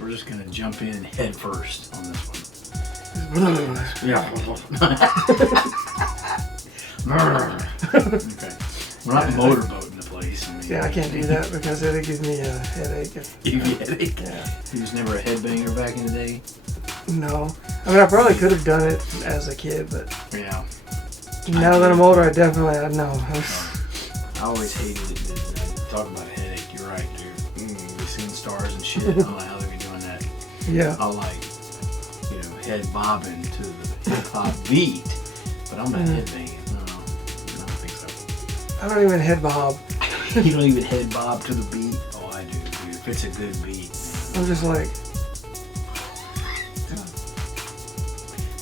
we're just gonna jump in head first on this one. Yeah. Okay. We're not motorboating the place. I can't do that because it gives me a headache. Give you a headache? Yeah. You was never a headbanger back in the day? No. I mean, I probably could have done it as a kid, but yeah. Now that I'm older, I definitely no. I always hated it. Talk about a headache. You're right, dude. We've seen stars and shit. I don't know how they be doing that. Yeah. I like, head bobbing to the hip hop beat, but I'm not headbanging. No, I don't think so. I don't even head bob. You don't even head bob to the beat? Oh, I do, dude. If it's a good beat. I'm just like.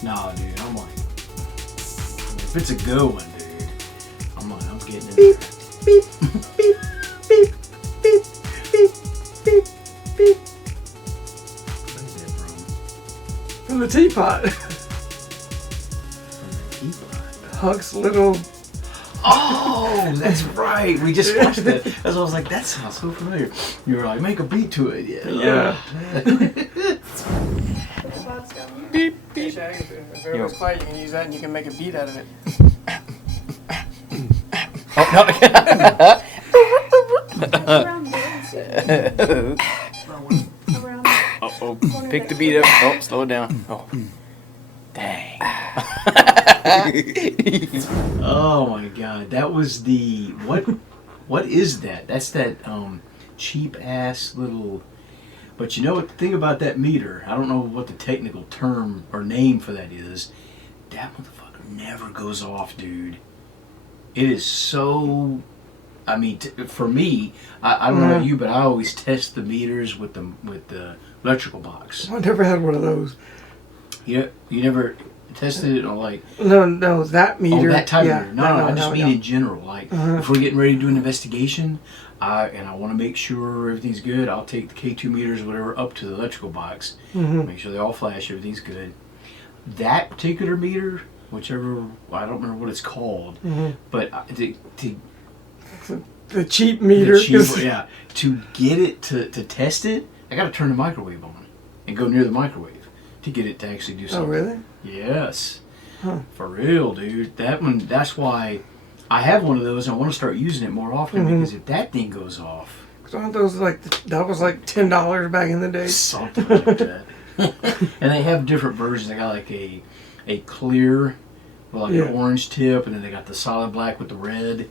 No, dude. I'm like, if it's a good one, dude, I'm getting in beep, there. beep, beep, beep, beep, beep, beep, beep. Where's that from? From the Teapot. From the Teapot. Huck's little. Oh, that's right. We just watched that. That's why I was like, that sounds so familiar. You were like, make a beat to it. Yeah. Beep, beep. If everyone's quiet, you can use that and you can make a beat out of it. Oh, no. Oh, pick the beat up. Oh, slow it down. Oh. Dang. Oh my god. That was the what is that? That's that cheap ass little. But you know what the thing about that meter, I don't know what the technical term or name for that is. That motherfucker never goes off, dude. It is so, I mean, for me, I don't know about you, but I always test the meters with the electrical box. I never had one of those. You never tested it on like... No, that meter. Oh, that type yeah, of meter. No, I just mean in general. Like, if we're getting ready to do an investigation, and I want to make sure everything's good, I'll take the K2 meters or whatever up to the electrical box, make sure they all flash, everything's good. That particular meter, whichever, I don't remember what it's called, but the cheap meter. To get it to test it, I got to turn the microwave on and go near the microwave to get it to actually do something. Oh, really? Yes. For real, dude. That one, that's why I have one of those and I want to start using it more often because if that thing goes off. So aren't those that was like $10 back in the day? Something like that. And they have different versions. They got like a clear with like an orange tip, and then they got the solid black with the red.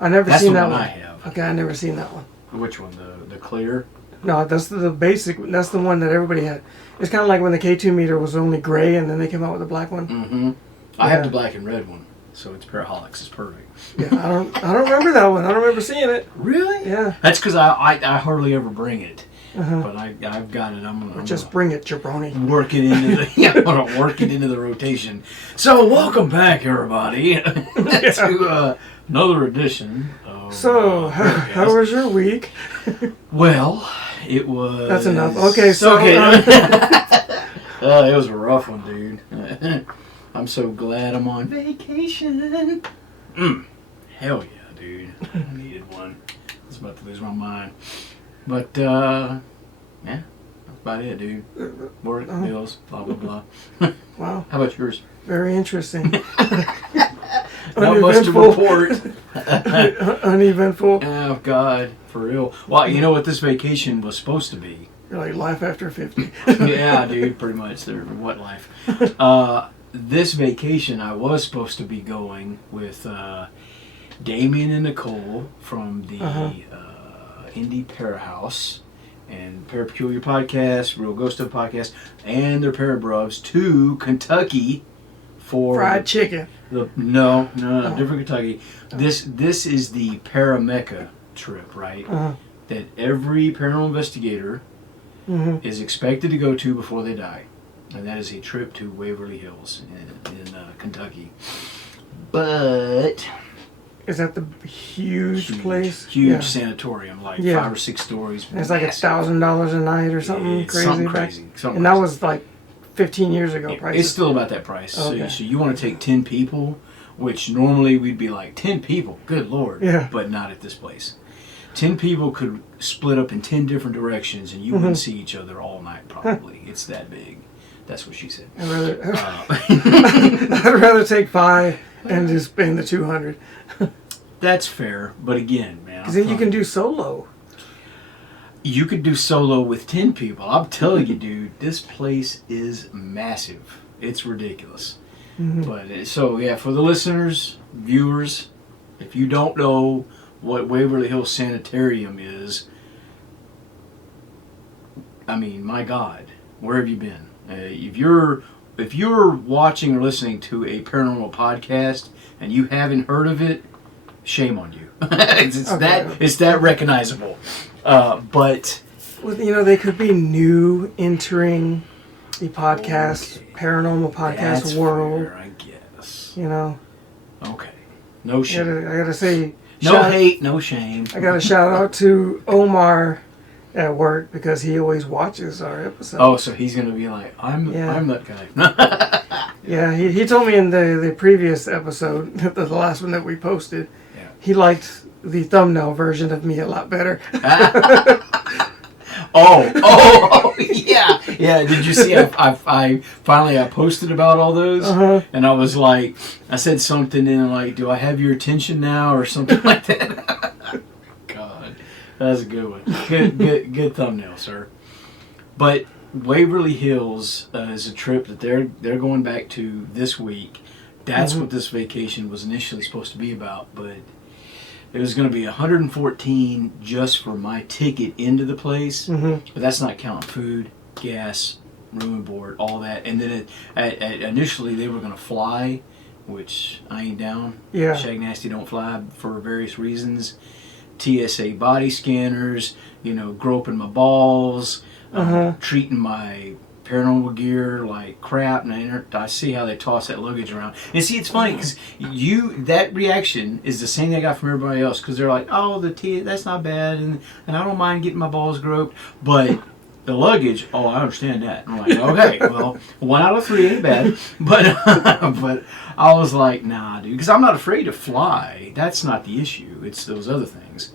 I never seen that one. That's the one I have. Okay, I never seen that one. Which one? The clear? No, that's the basic. That's the one that everybody had. It's kind of like when the K2 meter was only gray, and then they came out with the black one. Mm-hmm. I have the black and red one, so it's para-holix. It's perfect. Yeah, I don't remember that one. I don't remember seeing it. Really? Yeah. That's because I hardly ever bring it. But I've got it. I'm just bring it, jabroni. Work it into I'm gonna work it into the rotation. So welcome back, everybody, to another edition of how was your week? Well, it was. That's enough. Okay, so it was a rough one, dude. I'm so glad I'm on vacation. Hell yeah, dude. I needed one. I was about to lose my mind. But, yeah, that's about it, dude. Work, bills, blah, blah, blah. Wow. How about yours? Very interesting. Not much to report. Uneventful. Oh, God, for real. Well, you know what this vacation was supposed to be? You're like life after 50. Yeah, dude, pretty much. What life? This vacation, I was supposed to be going with Damien and Nicole from the Indie Parahouse and Parapeculiar Podcast, Real Ghost Stuff Podcast, and their Parabrubs to Kentucky for fried chicken. No, different Kentucky. This is the Paramecca trip, right? That every paranormal investigator is expected to go to before they die, and that is a trip to Waverly Hills in Kentucky. But is that the huge place? Huge sanatorium, like 5 or 6 stories. And it's like $1,000 a night or something crazy. Something crazy. And that was like 15 years ago. Prices. It's still about that price. Okay. So you want to take 10 people, which normally we'd be like 10 people. Good Lord. Yeah. But not at this place. 10 people could split up in 10 different directions, and you wouldn't see each other all night. Probably, it's that big. That's what she said. I'd rather take 5 and just spend the 200. That's fair, but again, man, Because then you can do solo. You could do solo with 10 people. I'm telling you, dude, this place is massive. It's ridiculous. But so yeah, for the listeners, viewers, if you don't know what Waverly Hills Sanitarium is, I mean, my God, where have you been? If you're watching or listening to a paranormal podcast and you haven't heard of it, shame on you. it's that recognizable. But well, they could be new entering the podcast, paranormal podcast world. Fair, I guess. Okay. No shame. I gotta say, no hate, no shame. I gotta shout out to Omar at work because he always watches our episodes. Oh, so he's gonna be like, I'm that guy. Yeah, he told me in the previous episode, the last one that we posted, he liked the thumbnail version of me a lot better. Oh, yeah. Did you see? I finally posted about all those, and I was like, I said something in like, "Do I have your attention now?" or something like that. God, that's a good one. Good thumbnail, sir. But Waverly Hills is a trip that they're going back to this week. That's what this vacation was initially supposed to be about, but it was going to be $114 just for my ticket into the place, but that's not counting food, gas, room and board, all that. And then initially they were going to fly, which I ain't down. Yeah. Shag Nasty don't fly for various reasons. TSA body scanners, groping my balls, treating my paranormal gear like crap, and I see how they toss that luggage around. And see, it's funny because that reaction is the same thing I got from everybody else, because they're like, oh, that's not bad, and I don't mind getting my balls groped, but the luggage, oh, I understand that. I'm like, okay, well, 1 out of 3 ain't bad, but I was like, nah, dude, because I'm not afraid to fly. That's not the issue. It's those other things.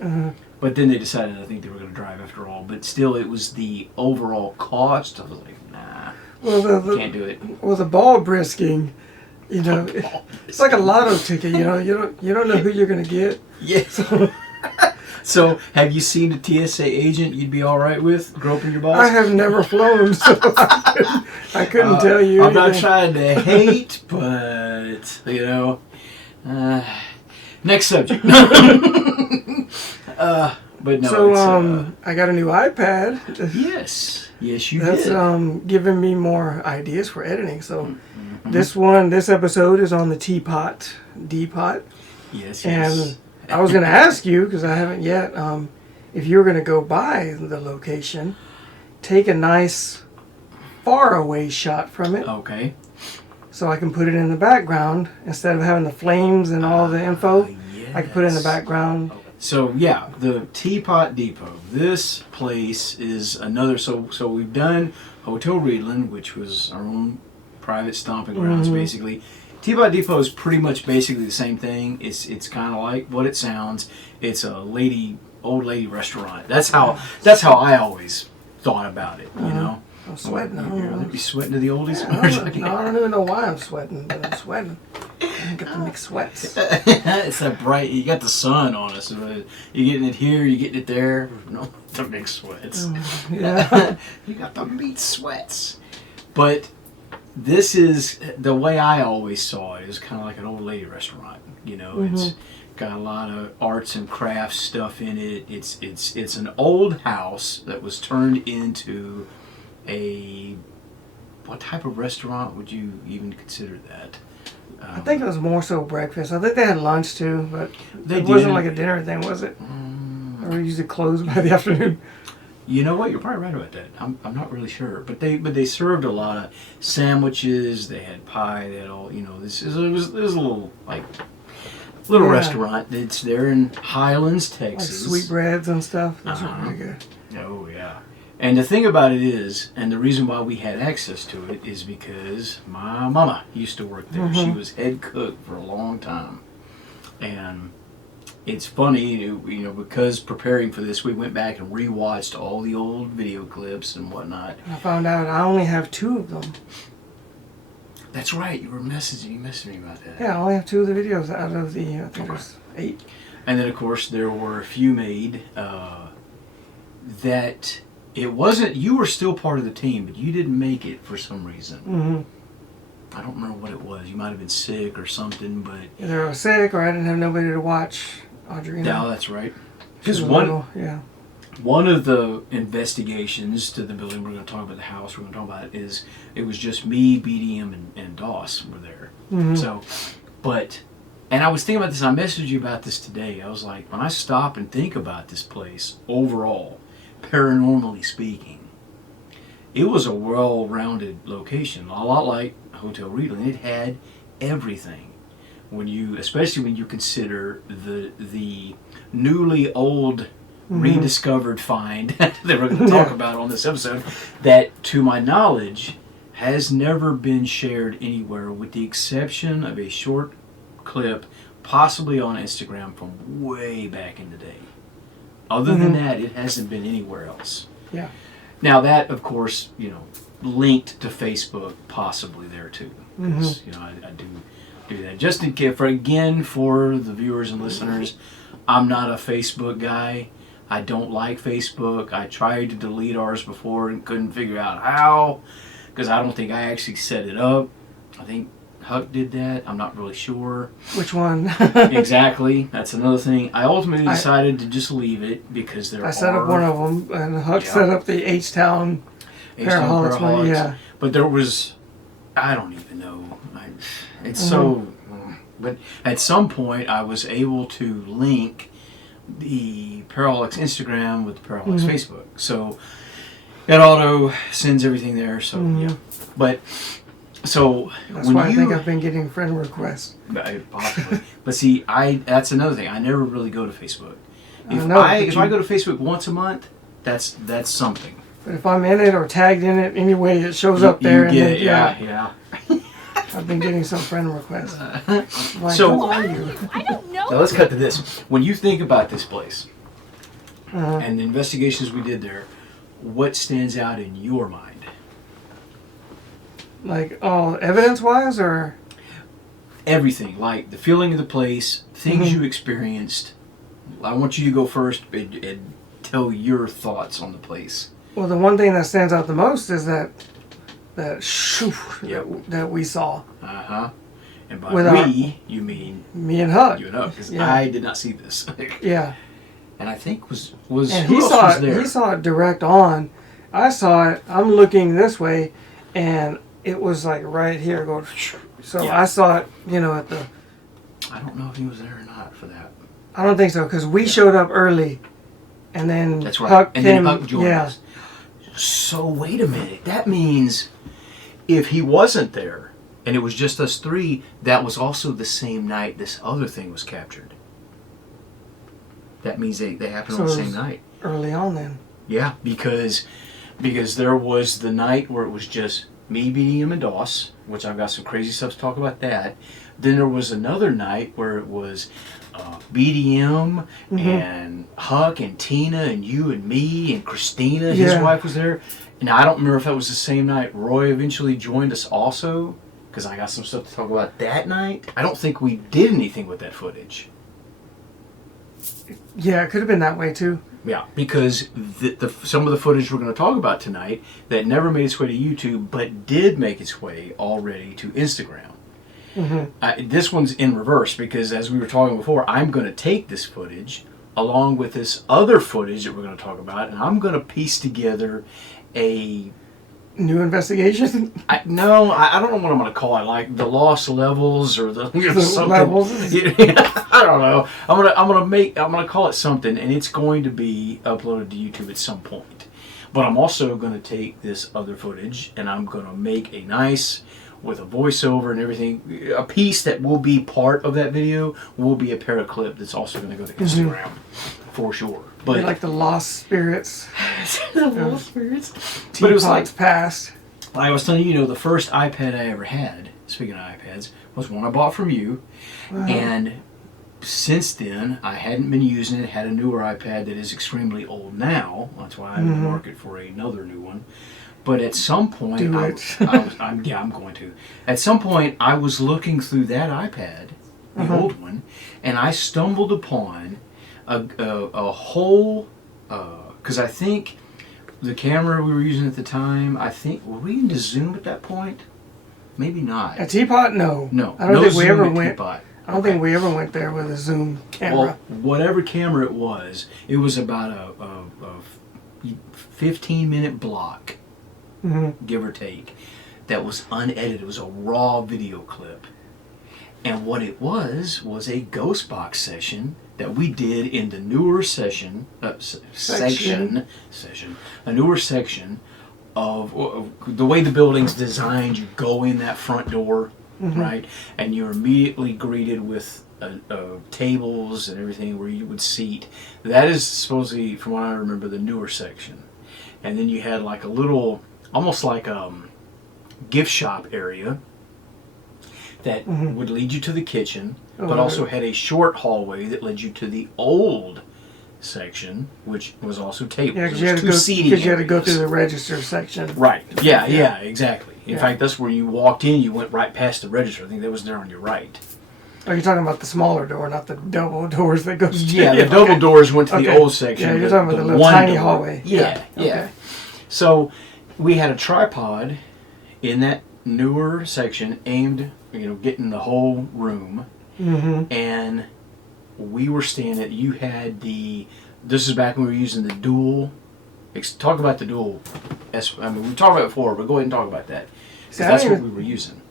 But then they decided, I think they were going to drive after all. But still, it was the overall cost. I was like, nah, can't do it. Well, the ball brisking, it's like a lotto ticket. You don't know who you're going to get. Yeah. So, have you seen a TSA agent you'd be all right with groping your balls? I have never flown, so I couldn't tell you. I'm not trying to hate, but next subject. But no. So I got a new iPad. Yes, you That's did. Giving me more ideas for editing. So this episode is on the Teapot. Yes. And I was going to ask you, because I haven't yet, if you were going to go by the location, take a nice far away shot from it. Okay. So I can put it in the background instead of having the flames and all the info. Yes. I can put it in the background. So yeah, the Teapot Depot. This place is another. So we've done Hotel Reedland, which was our own private stomping grounds, basically. Teapot Depot is pretty much basically the same thing. It's kind of like what it sounds. It's a old lady restaurant. That's how I always thought about it. I'm sweating. You'd be sweating to the oldies. I don't even know why I'm sweating, but I'm sweating. I get the mixed sweats. It's that bright. You got the sun on us. You're getting it here. You're getting it there. No, the mixed sweats. Yeah. You got the meat sweats. But this is the way I always saw it. Is kind of like an old lady restaurant. It's got a lot of arts and crafts stuff in it. It's an old house that was turned into what type of restaurant would you even consider that? I think it was more so breakfast. I think they had lunch too, but it wasn't like a dinner thing, was it? Or usually closed by the afternoon. You know what? You're probably right about that. I'm not really sure, but they served a lot of sandwiches. They had pie. They had all This is it was a little restaurant. It's there in Highlands, Texas. Like sweetbreads and stuff. Those are really good. Oh yeah. And the thing about it is, and the reason why we had access to it is because my mama used to work there. She was head cook for a long time. And it's funny, because preparing for this, we went back and rewatched all the old video clips and whatnot. I found out I only have 2 of them. That's right. You messaged me about that. Yeah, I only have 2 of the videos out of the, I think there's 8. And then, of course, there were a few made that it wasn't, you were still part of the team, but you didn't make it for some reason. Mm-hmm. I don't remember what it was. You might have been sick or something, but... Either I was sick or I didn't have nobody to watch Audrina. No, that's right. Because one of the investigations to the building, we're going to talk about the house, we're going to talk about is, it was just me, BDM, and Doss were there. Mm-hmm. So, and I was thinking about this, and I messaged you about this today. I was like, when I stop and think about this place, overall, paranormally speaking, it was a well-rounded location, a lot like Hotel Reedland. It had everything. Especially when you consider the newly old rediscovered find that we're going to talk about on this episode, that to my knowledge has never been shared anywhere with the exception of a short clip, possibly on Instagram from way back in the day. Other than that, it hasn't been anywhere else. Yeah. Now that, of course, linked to Facebook, possibly there too. Because, I do that. Just in case, for the viewers and listeners, I'm not a Facebook guy. I don't like Facebook. I tried to delete ours before and couldn't figure out how, because I don't think I actually set it up. I think Huck did that. I'm not really sure. Which one? Exactly. That's another thing. I ultimately decided to just leave it because I set up one of them, and Huck set up the H-Town para-holix one. Yeah. But there was, I don't even know. But at some point I was able to link the para-holix Instagram with the para-holix Facebook. So it auto sends everything there. So yeah. But so that's why I think I've been getting friend requests. Possibly. But see, that's another thing. I never really go to Facebook. If I go to Facebook once a month, that's something. But if I'm in it or tagged in it anyway, it shows up there. You get it, yeah. I've been getting some friend requests. So, who are you? I don't know. Now let's cut to this. When you think about this place and the investigations we did there, what stands out in your mind? Like, evidence-wise, or? Everything. Like the feeling of the place, things you experienced. I want you to go first and tell your thoughts on the place. Well, the one thing that stands out the most is that we saw. And by you mean me and Huck. You and Huck, because I did not see this. Yeah. And I think was and who he else saw was it. there? He saw it direct on. I saw it. I'm looking this way, and it was like right here going. So I saw it. At the. I don't know if he was there or not for that. I don't think so, because we showed up early, and then that's right. Huck and came. Then Huck joined us. So wait a minute. That means if he wasn't there and it was just us three, that was also the same night this other thing was captured. That means they happened on the same night. Early on then. Yeah, because there was the night where it was just me, BDM, and Doss, which I've got some crazy stuff to talk about that. Then there was another night where it was BDM and Huck and Tina and you and me and Christina, his wife, was there. And I don't remember if that was the same night Roy eventually joined us also, because I got some stuff to talk about that night. I don't think we did anything with that footage. Yeah, it could have been that way too. Yeah, because some of the footage we're going to talk about tonight that never made its way to YouTube, but did make its way already to Instagram. This one's in reverse, because as we were talking before, I'm going to take this footage along with this other footage that we're going to talk about, and I'm going to piece together a new investigation. I don't know what I'm going to call it, like the lost levels or the something. Levels. I don't know. I'm going to call it something, and it's going to be uploaded to YouTube at some point. But I'm also going to take this other footage and I'm going to make a nice, with a voiceover and everything, a piece that will be part of that video will be a para clip that's also going to go to Instagram for sure. But they're like the lost spirits. The lost spirits. But it was like past. Like I was telling you, the first iPad I ever had, speaking of iPads, was one I bought from you. And since then, I hadn't been using it. Had a newer iPad that is extremely old now. That's why I'm in the market for another new one. But at some point, I'm going to. At some point, I was looking through that iPad, the old one, and I stumbled upon a whole, because I think the camera we were using at the time, were we into Zoom at that point? Maybe not. A Teapot? No. No. I don't think Zoom we ever at went. Teapot. I don't think we ever went there with a Zoom camera. Well, whatever camera it was about a 15-minute block, give or take, that was unedited. It was a raw video clip. And what it was a ghost box session that we did in the newer section, a newer section of the way the building's designed. You go in that front door, right, and you're immediately greeted with tables and everything where you would seat. That is supposedly, from what I remember, the newer section. And then you had like a little, almost like gift shop area that would lead you to the kitchen, but also had a short hallway that led you to the old section, which was also tables. Yeah, because you had to go through the register section. Right. Yeah, exactly. In fact, that's where you walked in. You went right past the register. I think that was there on your right. Oh, you're talking about the smaller door, not the double doors that go straight. Yeah, the double doors went to the old section. Yeah, you're talking about the little tiny hallway. Yeah. So we had a tripod in that newer section aimed, getting the whole room. And we were standing, you had this is back when we were using the dual, talk about the dual, we talked about it before, but go ahead and talk about that. That's what we were using.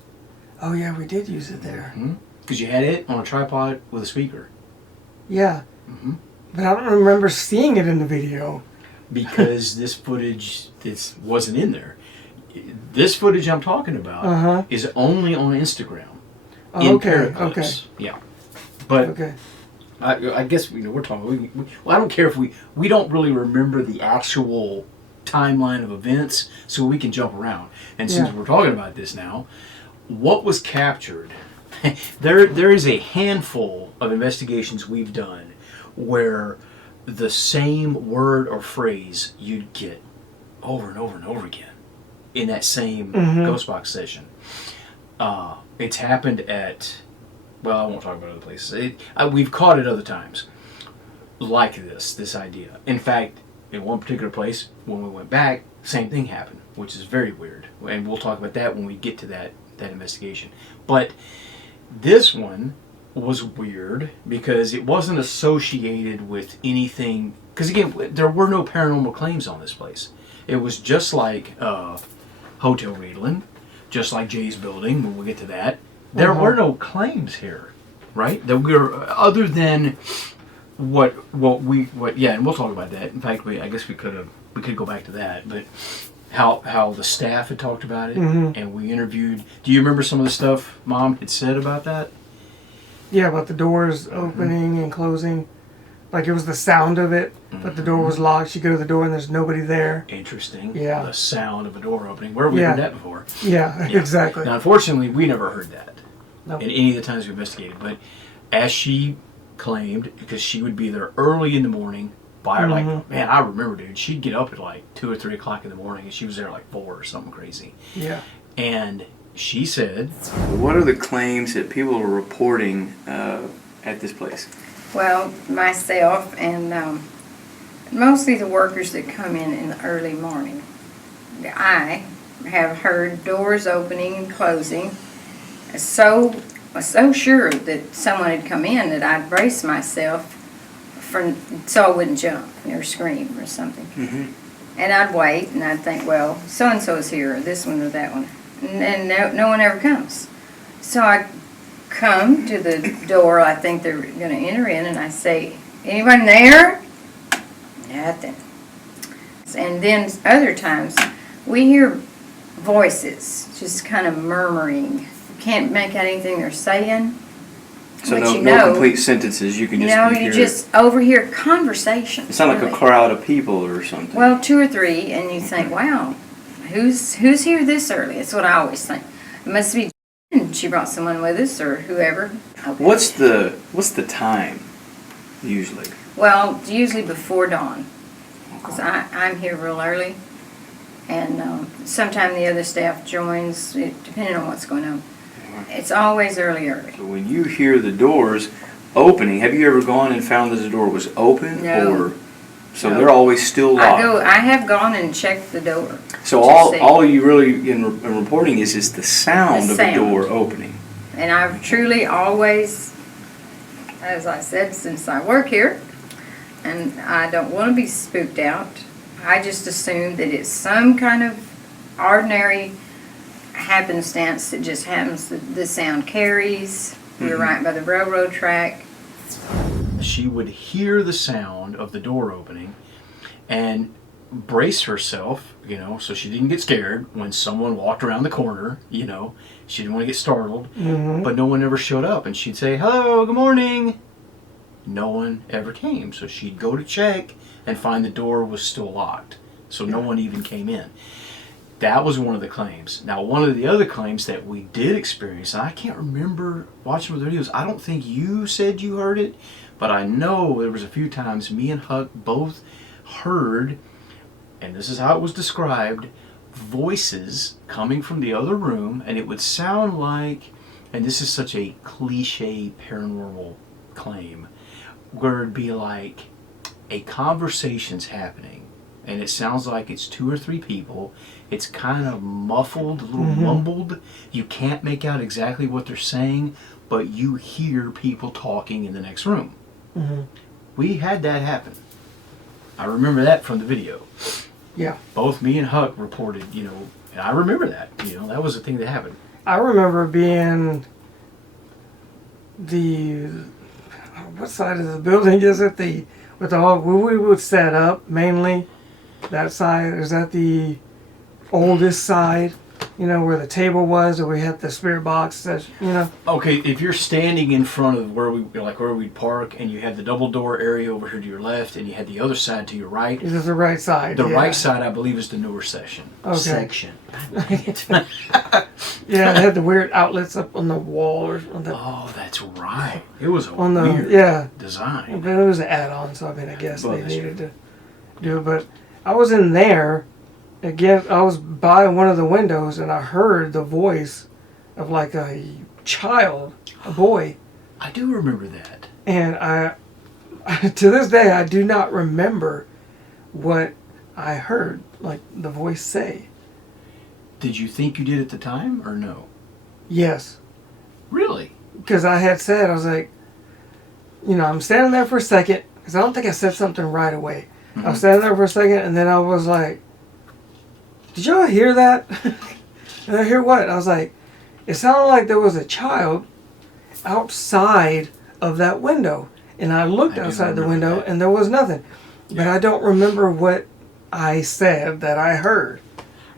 Oh yeah, we did use it there. Because you had it on a tripod with a speaker. Yeah. But I don't remember seeing it in the video. Because this footage wasn't in there. This footage I'm talking about is only on Instagram. Okay. Yeah. But I guess we're talking. I don't care if we don't really remember the actual timeline of events, so we can jump around. And since we're talking about this now, what was captured? There is a handful of investigations we've done where the same word or phrase you'd get over and over and over again in that same ghost box session. It's happened at, I won't talk about other places. We've caught it other times like this idea. In fact, in one particular place, when we went back, same thing happened, which is very weird. And we'll talk about that when we get to that investigation. But this one was weird because it wasn't associated with anything. Because again, there were no paranormal claims on this place. It was just like Hotel Riedland, just like Jay's building. When we get to that, there were no claims here, right? That we were other than what, and we'll talk about that. In fact, I guess we could go back to that, but how the staff had talked about it, and we interviewed. Do you remember some of the stuff Mom had said about that? Yeah, about the doors opening and closing. Like it was the sound of it, but the door was locked. You go to the door and there's nobody there. Interesting. Yeah. The sound of a door opening. Where have we heard that before? Yeah, exactly. Now, unfortunately, we never heard that Nope. in any of the times we investigated. But as she claimed, because she would be there early in the morning, man, I remember, dude, she'd get up at like 2 or 3 o'clock in the morning, and she was there at like 4 or something crazy. Yeah. And she said, what are the claims that people are reporting at this place? Well, myself and mostly the workers that come in the early morning. I have heard doors opening and closing. So sure that someone had come in that I'd brace myself so I wouldn't jump or scream or something. And I'd wait and I'd think, well, so-and-so's here, or this one or that one. And no one ever comes. So I come to the door I think they're going to enter in, and I say, anybody there? Nothing. And then other times we hear voices just kind of murmuring. You can't make out anything they're saying. So no complete sentences. You can just you just overhear conversations. It's not like a crowd of people or something. Well, 2 or 3, and you think, wow, who's here this early? That's what I always think. It must be she brought someone with us or whoever. Okay. What's the time usually? Well, it's usually before dawn, because I'm here real early, and sometime the other staff joins, depending on what's going on. It's always early. So when you hear the doors opening, have you ever gone and found that the door was open? No. So they're always still locked? I have gone and checked the door. So all you really in reporting is the sound of the door opening. And I've truly always, as I said, since I work here, and I don't want to be spooked out, I just assume that it's some kind of ordinary happenstance that just happens. The sound carries. We're right by the railroad track. She would hear the sound of the door opening and brace herself, so she didn't get scared when someone walked around the corner, She didn't want to get startled, but no one ever showed up. And she'd say, "Hello, good morning." No one ever came. So she'd go to check and find the door was still locked. So no one even came in. That was one of the claims. Now, one of the other claims that we did experience, and I can't remember watching the videos, I don't think you said you heard it, but I know there was a few times me and Huck both heard, and this is how it was described, voices coming from the other room, and it would sound like, and this is such a cliche paranormal claim, where it'd be like a conversation's happening, and it sounds like it's 2 or 3 people. It's kind of muffled, a little mumbled. You can't make out exactly what they're saying, but you hear people talking in the next room. We had that happen. I remember that from the video. Yeah. Both me and Huck reported, and I remember that. That was the thing that happened. I remember being what side of the building is it? With the where we would set up mainly. That side, is that the oldest side? Where the table was, or we had the spirit box. Okay, if you're standing in front of where we'd park, and you had the double door area over here to your left, and you had the other side to your right. This is the right side. The right side, I believe, is the newer section. Section. Yeah, they had the weird outlets up on the wall or something. Oh, that's right. It was a weird design. But it was an add-on, so I guess they needed to do it. But I was in there. Again, I was by one of the windows, and I heard the voice of like a child, a boy. I do remember that. And I to this day, I do not remember what I heard, like the voice say. Did you think you did at the time, or no? Yes. Really? Because I had said, I was like, I'm standing there for a second, because I don't think I said something right away. I was standing there for a second, and then I was like, "Did y'all hear that?" And I hear what? I was like, it sounded like there was a child outside of that window. And I looked outside the window, and there was nothing. But I don't remember what I said that I heard.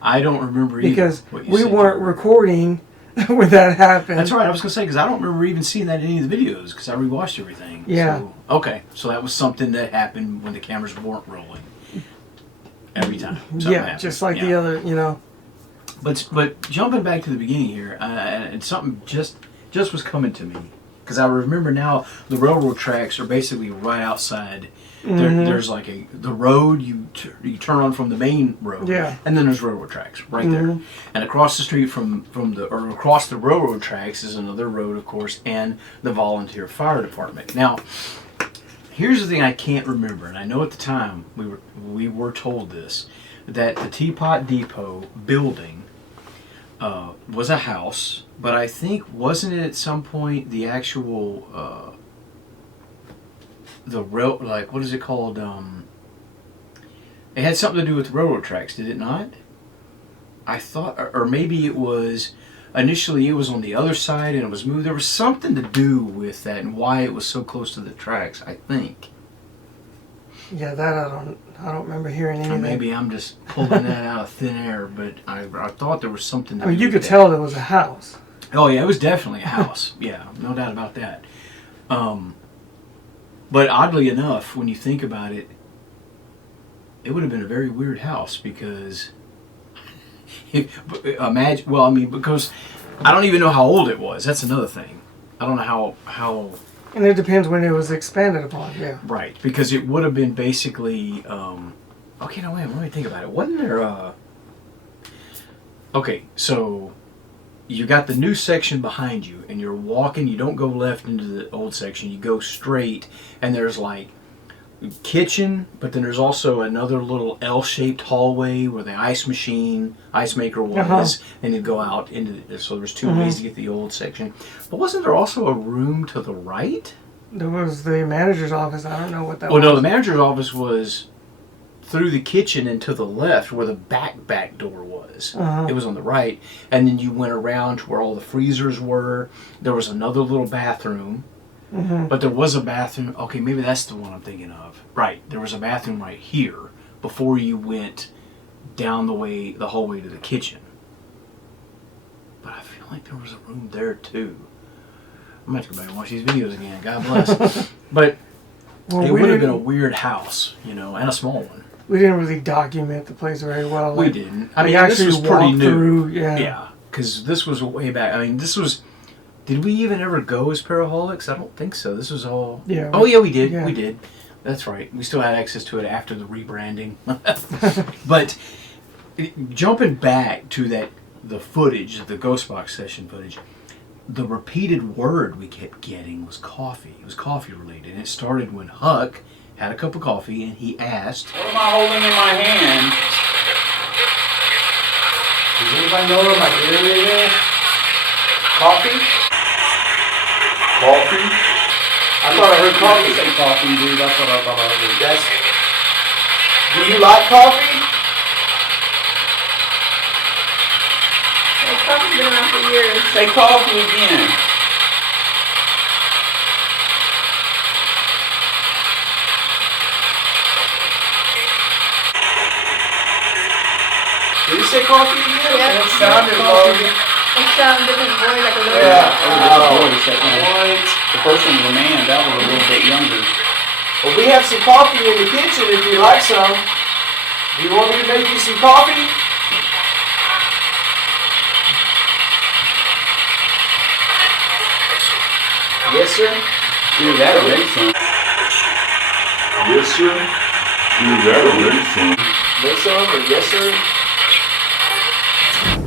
I don't remember either. Because we weren't recording when that happened. That's right. I was going to say, because I don't remember even seeing that in any of the videos, because I rewatched everything. Yeah. So, okay. So that was something that happened when the cameras weren't rolling. Every time. Yeah, just like the other, But jumping back to the beginning here, and something just was coming to me, because I remember now the railroad tracks are basically right outside. There's like the road you turn on from the main road, and then there's railroad tracks right there, and across the street across the railroad tracks is another road, of course, and the volunteer fire department. Now, here's the thing I can't remember, and I know at the time we were told this, that the Teapot Depot building was a house, but I think, wasn't it at some point the actual what is it called? It had something to do with railroad tracks, did it not? I thought, or maybe it was. Initially, it was on the other side, and it was moved. There was something to do with that, and why it was so close to the tracks, I think. Yeah, that I don't remember hearing anything. Or maybe I'm just pulling that out of thin air, but I thought there was something to do with that. You could tell there was a house. Oh yeah, it was definitely a house. Yeah, no doubt about that. But oddly enough, when you think about it, it would have been a very weird house, because because I don't even know how old it was. That's another thing. I don't know how. And it depends when it was expanded upon. Yeah. Right, because it would have been basically. Okay, no wait. Let me think about it. Wasn't there? Okay, so you got the new section behind you, and you're walking. You don't go left into the old section. You go straight, and there's like kitchen, but then there's also another little L-shaped hallway where the ice maker was, and you go out into the, so there's two ways to get the old section. But wasn't there also a room to the right? There was the manager's office. I don't know what that was. Well, no, the manager's office was through the kitchen and to the left where the back door was. It was on the right, and then you went around to where all the freezers were. There was another little bathroom. But there was a bathroom. Okay, maybe that's the one I'm thinking of. Right, there was a bathroom right here before you went down the hallway to the kitchen. But I feel like there was a room there too. I'm gonna have to go back and watch these videos again. God bless. But it would have been a weird house, and a small one. We didn't really document the place very well. We didn't. I mean, this was pretty new. Yeah, because this was way back. I mean, this was. Did we even ever go as para-holix? I don't think so. This was all... Yeah. Oh, yeah, we did. Yeah. We did. That's right. We still had access to it after the rebranding. But jumping back to the footage, the Ghost Box session footage, the repeated word we kept getting was coffee. It was coffee related. And it started when Huck had a cup of coffee and he asked... What am I holding in my hand? Does anybody know what my area is? Coffee? Coffee? I thought I heard coffee. Say coffee, dude. That's what I thought I heard. Do you like coffee? Coffee's been around for years. Say coffee again. Did you say coffee again? Yeah. It sounded like It sounded different voice, like a little The first one was a man, that was a little bit younger. Well, we have some coffee in the kitchen if you like some. Do you want me to make you some coffee? Yes, sir. Dude, that'll make some. Yes, sir. Dude, that'll make some. Make some, or yes, sir.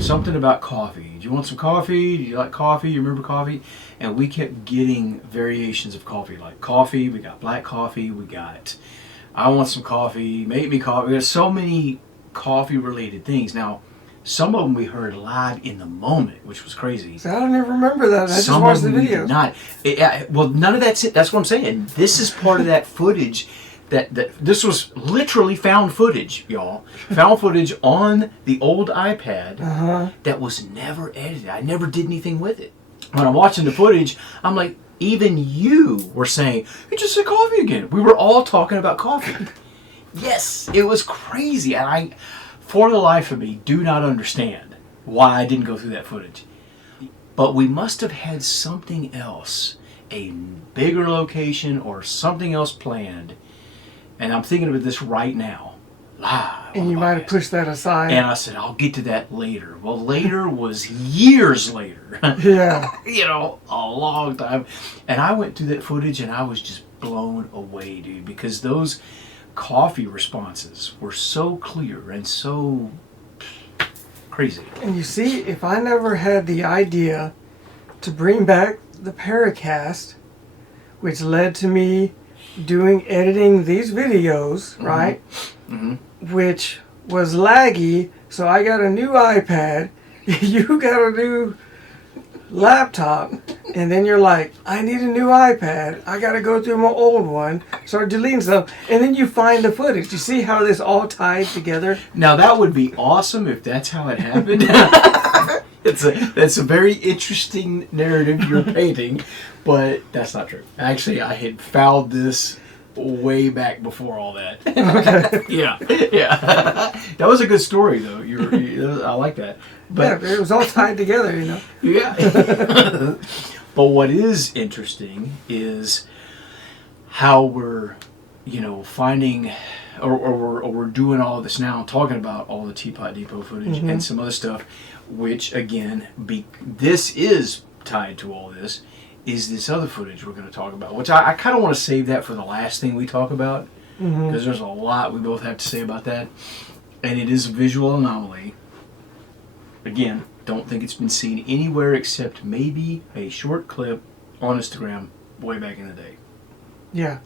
Something about coffee. Do you want some coffee? Do you like coffee? You remember coffee? And we kept getting variations of coffee. Like coffee, we got black coffee, we got I want some coffee, make me coffee. There's so many coffee related things. Now, some of them we heard live in the moment, which was crazy. So I don't even remember that. I just Some watched of the them we videos. did not. Well, none of that's it. That's what I'm saying. This is part of that footage. That this was literally found footage, y'all. Found footage on the old iPad that was never edited. I never did anything with it. When I'm watching the footage, I'm like, even you were saying, "You just said coffee again." We were all talking about coffee. Yes, it was crazy, and I, for the life of me, do not understand why I didn't go through that footage. But we must have had something else, a bigger location or something else planned. And I'm thinking of this right now, live. And you might have pushed that aside. And I said, I'll get to that later. Well, later was years later. Yeah. A long time. And I went through that footage and I was just blown away, dude, because those coffee responses were so clear and so crazy. And you see, if I never had the idea to bring back the Pairacast, which led to me editing these videos, right? Which was laggy, so I got a new iPad, you got a new laptop, and then you're like, I need a new iPad, I gotta go through my old one, start deleting stuff, and then you find the footage. You see how this all tied together? Now that would be awesome if that's how it happened. That's a very interesting narrative you're painting, but that's not true. Actually, I had found this way back before all that. Okay. Yeah. That was a good story, though. I like that. But Yeah, it was all tied together, yeah. But what is interesting is how we're, finding, or we're doing all of this now, talking about all the Teapot Depot footage and some other stuff, which again, this is tied to all this, is this other footage we're going to talk about, which I kind of want to save that for the last thing we talk about, because there's a lot we both have to say about that. And it is a visual anomaly. Again, don't think it's been seen anywhere except maybe a short clip on Instagram way back in the day. Yeah.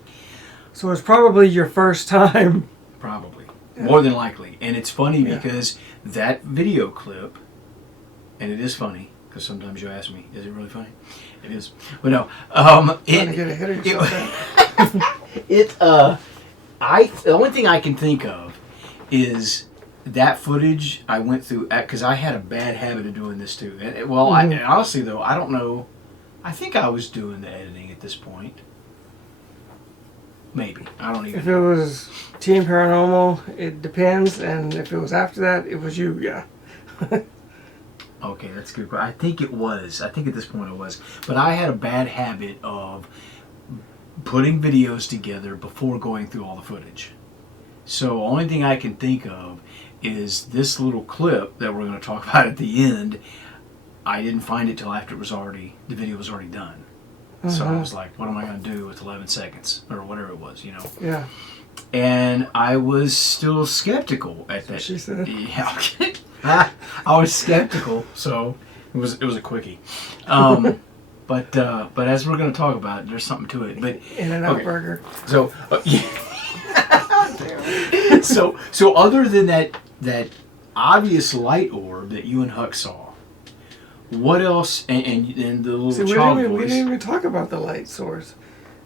So it's probably your first time. Probably. Yeah. More than likely. And it's funny because that video clip, and it is funny, because sometimes you ask me, is it really funny? It is. But no. Trying to get ahead of yourself. The only thing I can think of is that footage I went through, because I had a bad habit of doing this too. And honestly though, I don't know. I think I was doing the editing at this point. Maybe. I don't even know. If know. it was Team Paranormal, it depends. And if it was after that, it was you, yeah. Okay, that's good. I think it was. I think at this point it was. But I had a bad habit of putting videos together before going through all the footage. So only thing I can think of is this little clip that we're going to talk about at the end. I didn't find it till after the video was already done. So I was like, what am I going to do with 11 seconds? Or whatever it was, Yeah. And I was still skeptical at that. She said. Yeah, okay. I was skeptical, so it was a quickie. But as we're going to talk about it, there's something to it. But In-N-Out Burger. So so other than that obvious light orb that you and Huck saw, what else? And the little child voice. We didn't even talk about the light source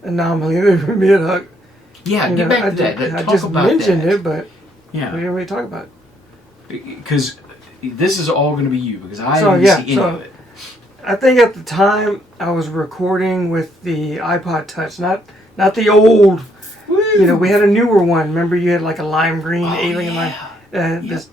anomaly. Me and Huck. Yeah, get back to that. I just mentioned it, but we didn't really talk about it. Because this is all going to be you, because I didn't see any of it. I think at the time I was recording with the iPod Touch, not the old. Woo. We had a newer one. Remember, you had like a lime green alien line. This,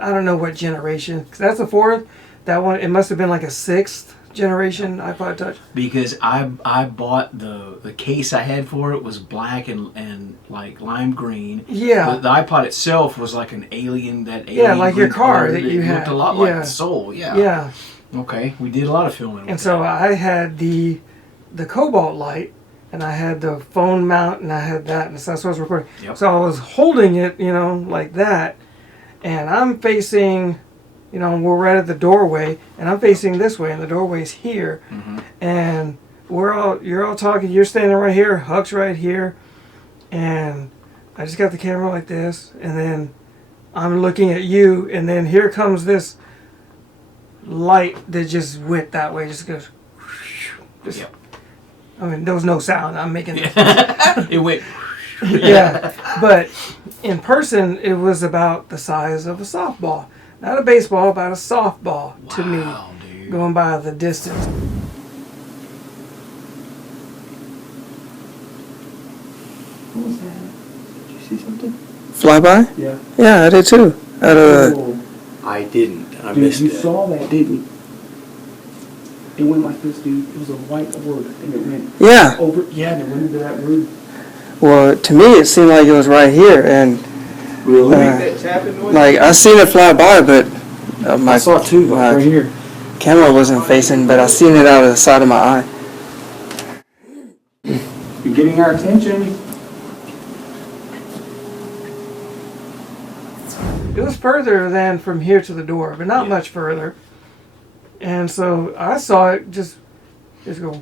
I don't know what generation. 'Cause that's the 4th. That one, it must have been like a 6th generation iPod Touch. Because I bought the case I had for it was black and like lime green. Yeah. The iPod itself was like an alien. Yeah, like your car that you had. Looked a lot like the Soul. Yeah. Yeah. Okay, we did a lot of filming. And so I had the Cobalt light, and I had the phone mount, and I had that, and so that's what I was recording. Yep. So I was holding it, like that, and I'm facing, we're right at the doorway, and I'm facing this way, and the doorway's here, and you're all talking. You're standing right here, Huck's right here, and I just got the camera like this, and then I'm looking at you, and then here comes this light that just went that way, just goes. Yep. I mean, there was no sound. I'm making it. It went. Yeah, but in person, it was about the size of a softball. Not a baseball, about a softball to me, dude. going by the distance. What was that? Did you see something? Flyby? Yeah. Yeah, I did too. I didn't. I dude, missed you it. saw that, didn't you? It went like this, dude. It was a white orb, and it went over. Yeah, and it went into that room. Well, to me, it seemed like it was right here, and Really? That tapping noise? like I seen it fly by, but my I saw it too, right here. camera wasn't facing, but I seen it out of the side of my eye. You're getting our attention. It was further than from here to the door, but not much further. And so I saw it just go,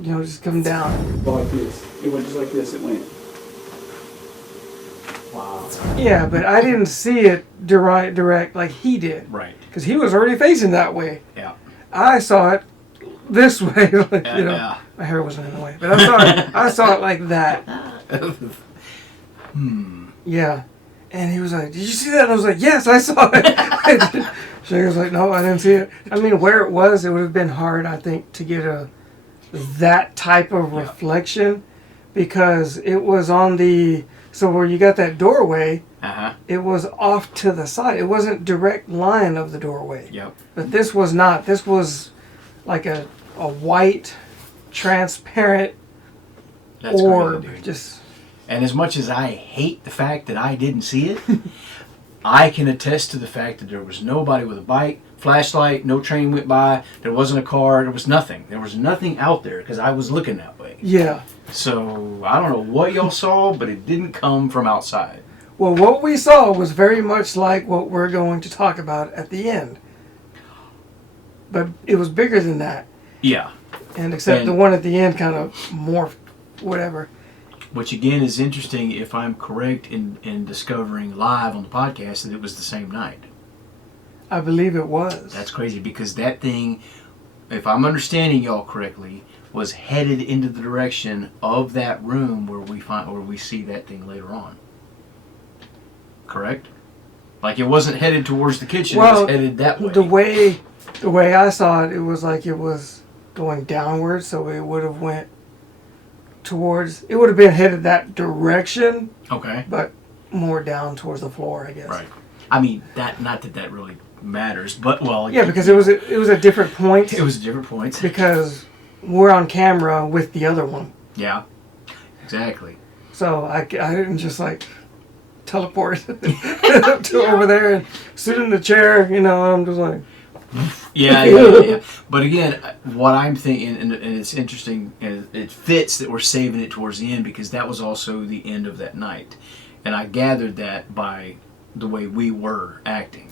just come down. Like this. It went just like this. It went. Wow. Yeah, but I didn't see it direct like he did. Right. Because he was already facing that way. Yeah. I saw it this way, like, Yeah. my hair wasn't in the way, but I saw it like that. Yeah. And he was like, "Did you see that?" And I was like, "Yes, I saw it." Sugar was like, "No, I didn't see it." I mean, where it was, it would have been hard, I think, to get that type of reflection, because it was on so where you got that doorway, it was off to the side. It wasn't direct line of the doorway. Yep. But this was not. This was like a white, transparent orb. Crazy, dude. Just. And as much as I hate the fact that I didn't see it, I can attest to the fact that there was nobody with a bike, flashlight, no train went by, there wasn't a car, there was nothing. There was nothing out there because I was looking that way. Yeah. So I don't know what y'all saw, but it didn't come from outside. Well, what we saw was very much like what we're going to talk about at the end. But it was bigger than that. Yeah. And except the one at the end kind of morphed, whatever. Which again is interesting if I'm correct in discovering live on the podcast that it was the same night. I believe it was. That's crazy because that thing, if I'm understanding y'all correctly, was headed into the direction of that room where we see that thing later on. Correct? Like it wasn't headed towards the kitchen, it was headed that way. The way I saw it, it was like it was going downwards, so it would have went towards, it would have been headed that direction. Okay. But more down towards the floor, I guess. Right. I mean, not that really matters, but well. Yeah, because it was a different point. It was a different point. Because we're on camera with the other one. Yeah. Exactly. So I didn't just like teleport to over there and sit in the chair, and I'm just like. Yeah. But again, what I'm thinking, and it's interesting, and it fits that we're saving it towards the end because that was also the end of that night. And I gathered that by the way we were acting.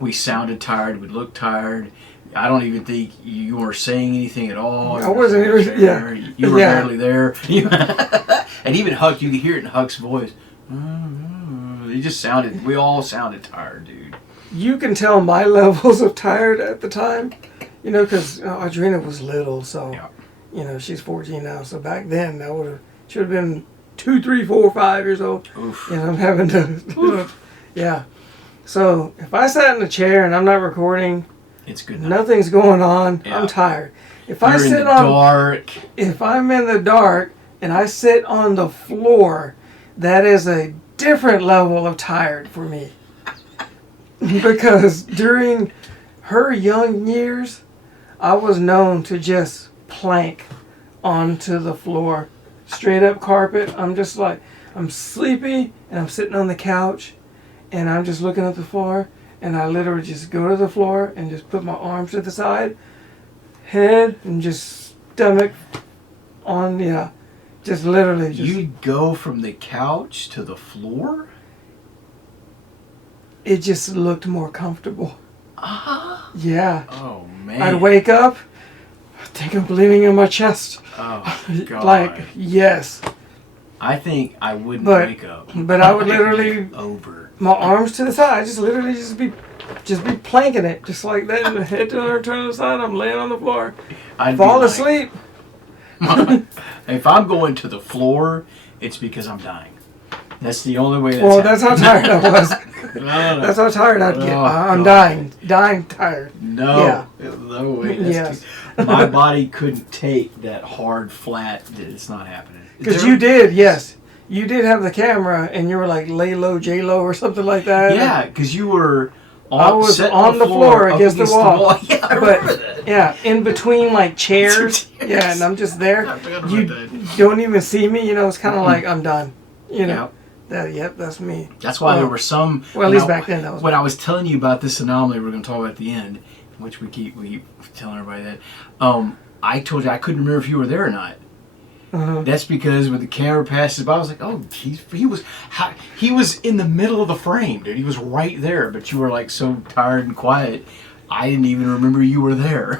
We sounded tired, we looked tired. I don't even think you were saying anything at all. I wasn't even, yeah. You were barely there. And even Huck, you could hear it in Huck's voice. It just sounded, we all sounded tired, dude. You can tell my levels of tired at the time, because Audrina was little, so, she's 14 now. So back then, should have been 2, 3, 4, 5 years old. Oof. I'm having to, yeah. So if I sat in a chair and I'm not recording, it's good. Nothing's going on. Yeah. I'm tired. If I'm in the dark and I sit on the floor, that is a different level of tired for me. Because during her young years, I was known to just plank onto the floor. Straight up carpet. I'm just like, I'm sleepy and I'm sitting on the couch and I'm just looking at the floor and I literally just go to the floor and just put my arms to the side, head and just stomach on, just literally just. You'd go from the couch to the floor? It just looked more comfortable. Yeah. Oh, man. I'd wake up, I think I'm bleeding in my chest. Oh, God. Like, yes. I think I wouldn't wake up. But I would literally, over. My arms to the side, just literally just be planking it, just like that, and the head turn to the side, I'm laying on the floor. I'd fall asleep. If I'm going to the floor, it's because I'm dying. That's the only way that's how tired I was. No. That's how tired I'd get. I'm dying tired. No way. Yes. My body couldn't take that hard, flat. It's not happening. Because you did, yes. You did have the camera, and you were like lay low, J Lo, or something like that. Yeah, because you were. I was on the floor against the wall. Yeah, I remember that. Yeah, in between like chairs. Yeah, and I'm just there. You don't even see me. It's kind of like I'm done. Yeah. That's me. That's why there were some. Well, at least back then that was. When I was telling you about this anomaly we're going to talk about at the end, which we keep telling everybody that. I told you I couldn't remember if you were there or not. Uh-huh. That's because when the camera passes by, I was like, "Oh, he was in the middle of the frame, dude. He was right there." But you were like so tired and quiet, I didn't even remember you were there.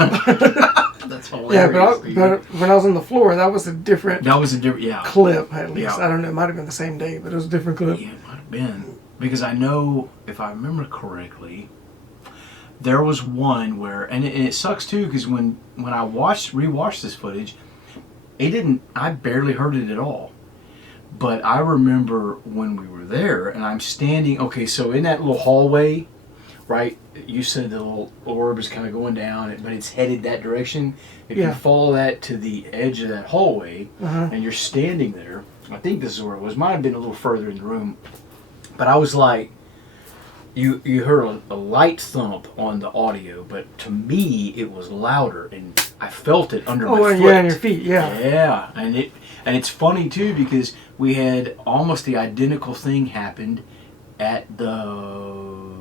That's hilarious. Yeah, but when I was on the floor, that was a different. That was a different, clip at least. Yeah. I don't know. It might have been the same day, but it was a different clip. Yeah, it might have been because I know if I remember correctly, there was one where, and it sucks too because when I rewatched this footage. I barely heard it at all. But I remember when we were there and I'm standing, okay, so in that little hallway, right, you said the little orb is kind of going down, but it's headed that direction. If you follow that to the edge of that hallway and you're standing there, I think this is where it was, might have been a little further in the room, but I was like, you heard a light thump on the audio, but to me it was louder and I felt it under my foot. Oh, yeah, on your feet, yeah. Yeah, and it's funny too because we had almost the identical thing happened at the...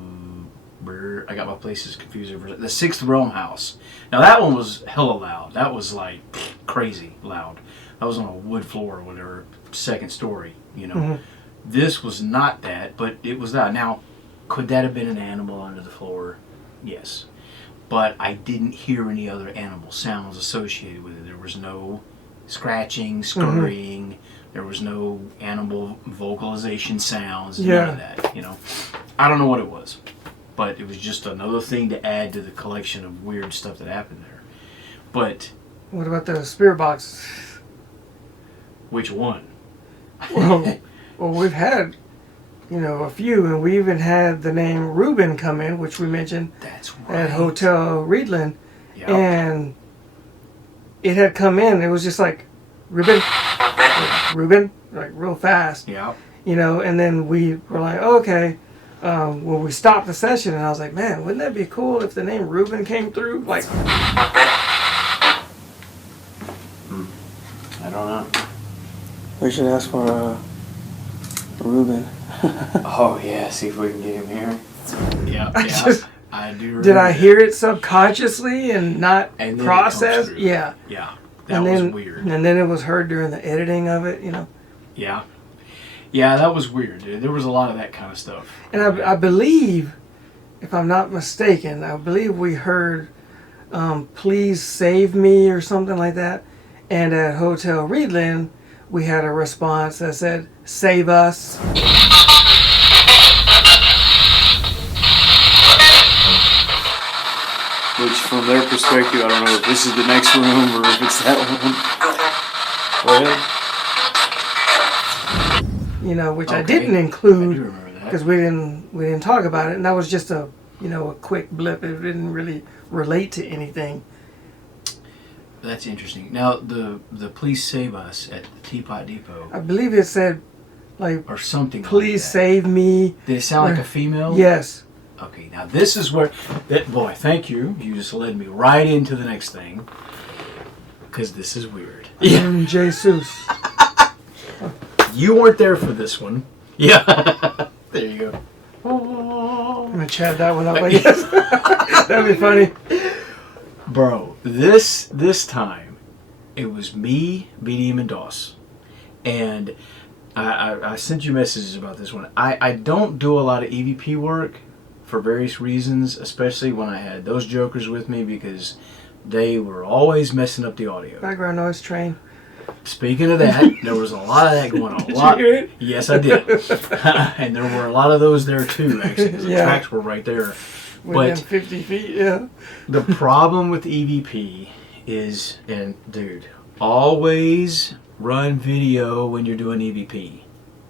I got my places confused over the Sixth Realm house. Now that one was hella loud. That was like crazy loud. That was on a wood floor or whatever, second story, you know. Mm-hmm. This was not that, but it was that. Now, could that have been an animal under the floor? Yes. But I didn't hear any other animal sounds associated with it. There was no scratching, scurrying. Mm-hmm. There was no animal vocalization sounds. None of that, you know. I don't know what it was. But it was just another thing to add to the collection of weird stuff that happened there. But... What about the spirit boxes? Which one? Well, we've had, a few, and we even had the name Ruben come in, which we mentioned at Hotel Reedland. Yep. And it had come in. It was just like, Ruben, like real fast. Yeah. And then we were like, okay. Well, we stopped the session, and I was like, man, wouldn't that be cool if the name Ruben came through? Like, I don't know. We should ask for Ruben. Oh, yeah, see if we can get him here. Yeah, I do remember. Did I hear it subconsciously and not process? Yeah. Yeah, that was weird. And then it was heard during the editing of it, Yeah. Yeah, that was weird, dude. There was a lot of that kind of stuff. And I believe, if I'm not mistaken, we heard Please Save Me or something like that. And at Hotel Reedland, we had a response that said, Save Us. Which, from their perspective, I don't know if this is the next room or if it's that one. Go ahead. Which I didn't include. I do remember that. Because we didn't talk about it, and that was just a quick blip. It didn't really relate to anything. That's interesting. Now the Please Save Us at the Teapot Depot. I believe it said or something. Please like save me. Did it sound like a female? Yes. Okay. Now this is where boy. Thank you. You just led me right into the next thing. Because this is weird. Jesus. You weren't there for this one. Yeah. There you go. I'm going to chat that one up, I guess. That'd be funny. Bro, this time, it was me, BDM, and Doss. And I sent you messages about this one. I don't do a lot of EVP work for various reasons, especially when I had those jokers with me because they were always messing up the audio. Background noise train. Speaking of that, there was a lot of that going on. Did you hear it? Yes, I did. And there were a lot of those there too, actually. The tracks were right there. Within 50 feet, yeah. The problem with EVP is, and dude, always run video when you're doing EVP.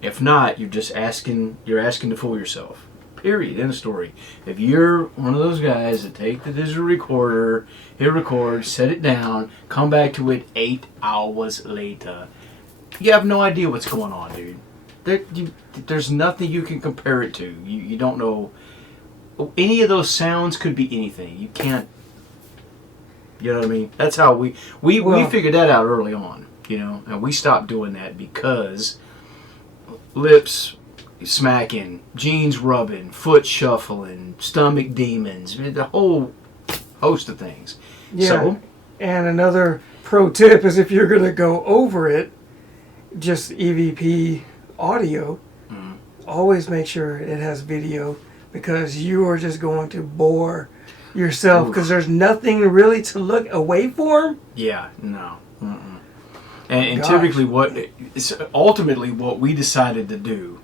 If not, you're asking to fool yourself. Period. End of story. If you're one of those guys that take the digital recorder, hit record, set it down, come back to it 8 hours later, you have no idea what's going on, dude. There's nothing you can compare it to. You don't know. Any of those sounds could be anything. You can't. You know what I mean? That's how we figured that out early on, and we stopped doing that because lips smacking, jeans rubbing, foot shuffling, stomach demons, the whole host of things. Yeah. So, and another pro tip is if you're going to go over it, just EVP audio, always make sure it has video because you are just going to bore yourself because there's nothing really to look away for. Yeah, no. Mm-mm. And typically ultimately what we decided to do,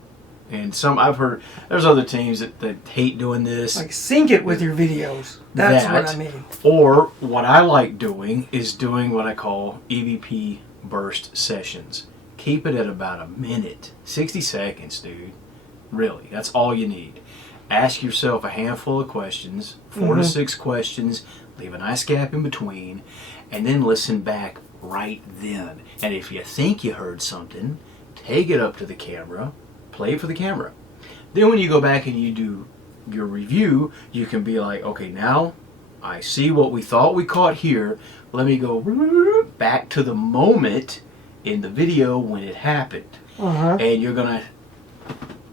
and I've heard there's other teams that hate doing this. Like sync it with your videos. That's what I mean. Or what I like doing is doing what I call EVP burst sessions. Keep it at about a minute, 60 seconds, dude. Really, that's all you need. Ask yourself a handful of questions, 4 to 6 questions, leave a nice gap in between, and then listen back right then. And if you think you heard something, take it up to the camera, play it for the camera. Then when you go back and you do your review, you can be like, okay, now I see what we thought we caught here. Let me go back to the moment in the video when it happened. And you're going to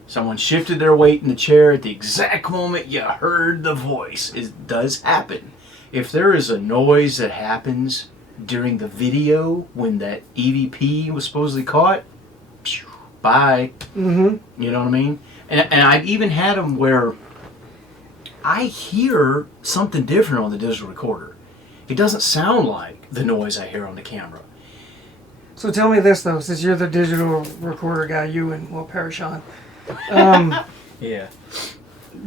Someone shifted their weight in the chair at the exact moment you heard the voice. It does happen. If there is a noise that happens during the video when that EVP was supposedly caught, bye. Mm-hmm. You know what I mean? And I've even had them where I hear something different on the digital recorder. It doesn't sound like the noise I hear on the camera. So tell me this, though, since you're the digital recorder guy, you and, well, Parashawn. Yeah.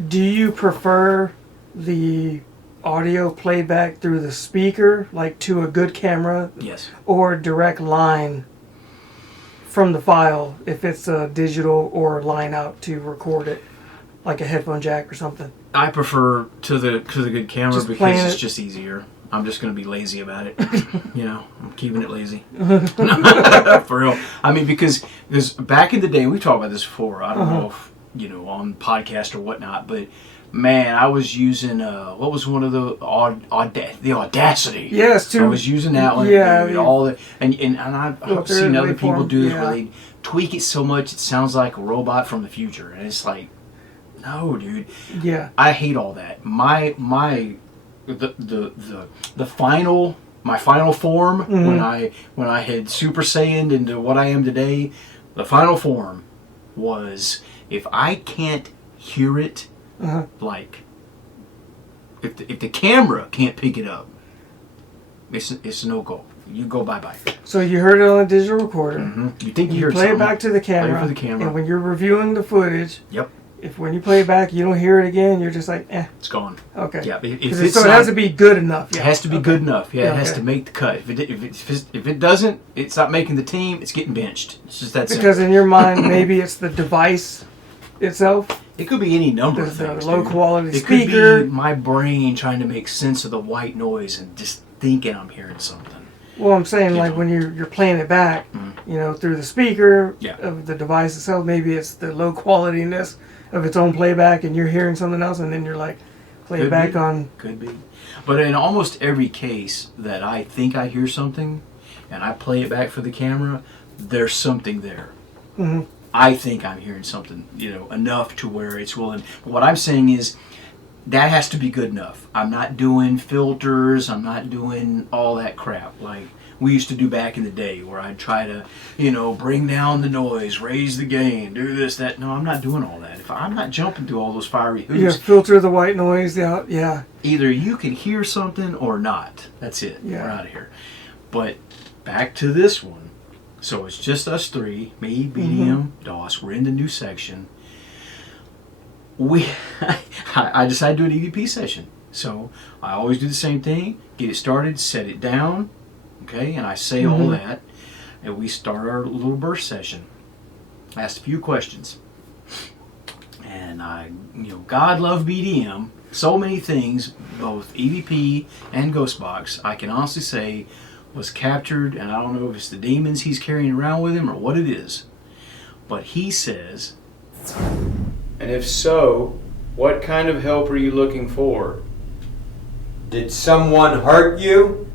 Do you prefer the audio playback through the speaker, like to a good camera? Yes. Or direct line from the file, if it's a digital, or line out to record it, like a headphone jack or something? I prefer to the good camera Just because it's it. just easier. I'm just going to be lazy about it. You know, I'm keeping it lazy. For real. I mean, because back in the day, we've talked about this before. I don't know if, you know, on podcast or whatnot, but man, I was using, what was one of the Audacity? Yes, I was using that one. Yeah. Dude, all the, and I've seen other people do this yeah. where they tweak it so much it sounds like a robot from the future. And it's like, no, dude. Yeah. I hate all that. My final form when I had Super Saiyaned into what I am today, the final form was if I can't hear it, like if the camera can't pick it up, it's a no go. You go bye. So you heard it on a digital recorder. You think you You heard play it something, back to the camera. play it for the camera. And when you're reviewing the footage, Yep, if when you play it back you don't hear it again, you're just like, eh. it's gone. Okay. Yeah, So it has to be good enough. Yeah. It has to be good enough. Yeah, Yeah, it has okay. to make the cut. If it doesn't, it's not making the team. It's getting benched. It's just that Because simple. in your mind, maybe it's the device itself. It could be any number of The things. low dude. quality it speaker. could be my brain trying to make sense of the white noise and just thinking I'm hearing something. Well, I'm saying, like, Yeah. when you're playing it back, you know, through the speaker Yeah. of the device itself, maybe it's the low qualityness of its own playback, and you're hearing something else, and then you're like, play it Could back be. on. Could be. But in almost every case that I think I hear something and I play it back for the camera, there's something there. Mhm. I think I'm hearing something, you know, enough to where it's willing. What I'm saying is that has to be good enough. I'm not doing filters. I'm not doing all that crap like we used to do back in the day where I'd try to, you know, bring down the noise, raise the gain, do this, that. No, I'm not doing all that. If I'm not jumping through all those fiery hoops, Yeah, filter the white noise out. Yeah. either you can hear something or not. That's it. Yeah. We're out of here. But back to this one. So it's just us three, me, BDM, DOS. We're in the new section. I decided to do an EVP session. So I always do the same thing. Get it started, set it down, okay? And I say all that. And we start our little burst session. I asked a few questions. And God love BDM. So many things, both EVP and Ghostbox, I can honestly say was captured, and I don't know if it's the demons he's carrying around with him or what it is. But he says, and if so, what kind of help are you looking for? Did someone hurt you?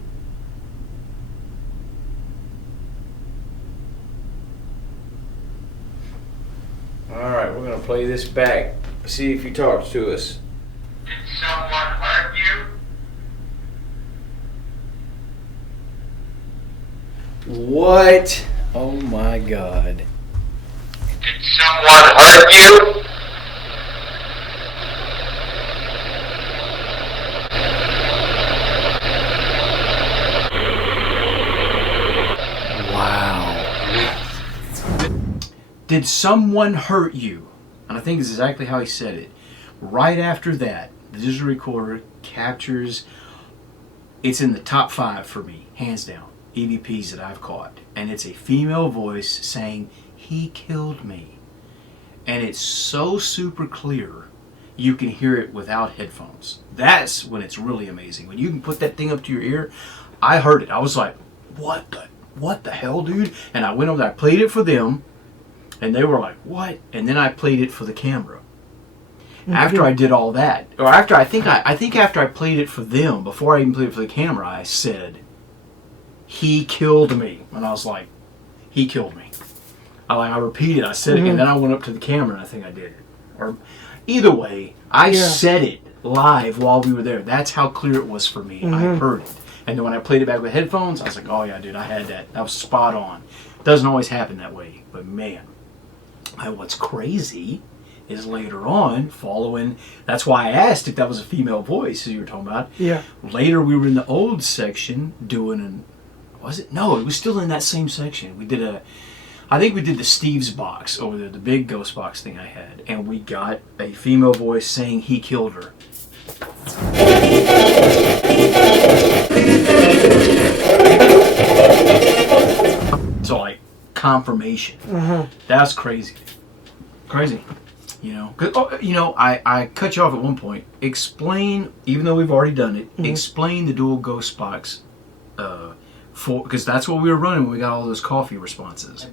Alright, we're going to play this back. See if he talks to us. Did someone hurt you? What? Oh my God. Did someone hurt you? Wow. Did someone hurt you? And I think it's exactly how he said it. Right after that, the digital recorder captures, it's in the top 5 for me, hands down, EVPs that I've caught. And it's a female voice saying, "He killed me." And it's so super clear, you can hear it without headphones. That's when it's really amazing. When you can put that thing up to your ear, I heard it. I was like, what the hell, dude? And I went over there, I played it for them, and they were like, what? And then I played it for the camera. After I did all that, or after I think after I played it for them, before I even played it for the camera, I said, "He killed me," and I was like, "He killed me." I repeated, I said it, and then I went up to the camera, and I think I did it. Or either way, I said it live while we were there. That's how clear it was for me. I heard it. And then when I played it back with headphones, I was like, oh yeah, dude, I had that. That was spot on. Doesn't always happen that way, but man. What's crazy is later on, that's why I asked if that was a female voice, as you were talking about. Yeah. Later, we were in the old section doing was it? No, it was still in that same section. I think we did the Steve's box over there, the big ghost box thing I had, and we got a female voice saying he killed her. So like confirmation. That's crazy. Crazy. You know, 'cause, I cut you off at one point. Explain, even though we've already done it, explain the dual ghost box because that's what we were running when we got all those coffee responses.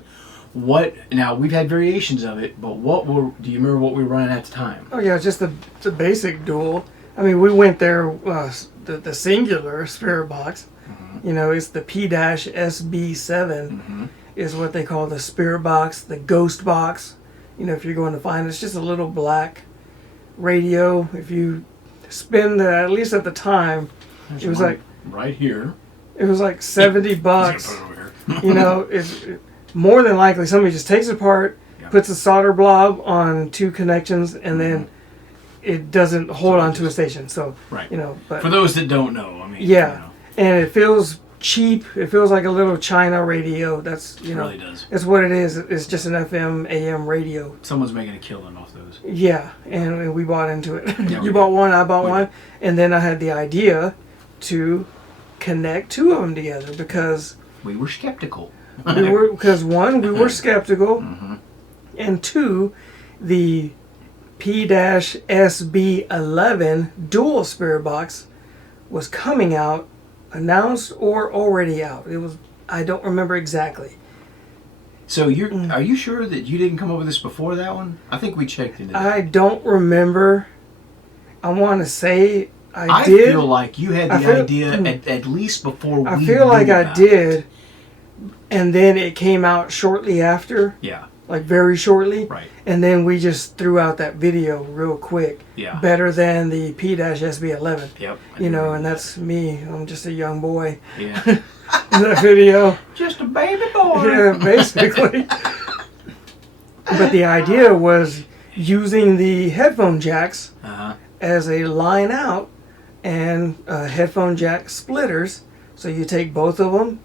Now we've had variations of it, but do you remember what we were running at the time? Oh yeah, just the basic dual. I mean, we went there, the singular spirit box. You know, it's the P-SB7 is what they call the spirit box, the ghost box. You know, if you're going to find it, it's just a little black radio. If you spend at least at the time, it was like right here. It was like $70. You know, it's more than likely somebody just takes it apart, puts a solder blob on 2 connections, and then it doesn't hold on to a station. So, you know, but for those that don't know, I mean, and it feels cheap. It feels like a little China radio. That's, you know, it really does. It's what it is. It's just an FM, AM radio. Someone's making a killing off those. Yeah, and we bought into it. You bought one, I bought one, and then I had the idea to connect 2 of them together because we were skeptical. Because one, we were skeptical, and 2, the P-SB11 dual spirit box was coming out, announced or already out. It was, I don't remember exactly. So are you sure that you didn't come up with this before that one? I think we checked into that. I don't remember. I want to say I did. I feel like you had the idea at least before we I feel like I did, and then it came out shortly after. Yeah. Like very shortly. Right. And then we just threw out that video real quick. Yeah. Better than the P-SB11. Yep. You know, and that's me. I'm just a young boy. Yeah. In that video. Just a baby boy. Yeah, basically. But the idea was using the headphone jacks as a line out and headphone jack splitters. So you take both of them,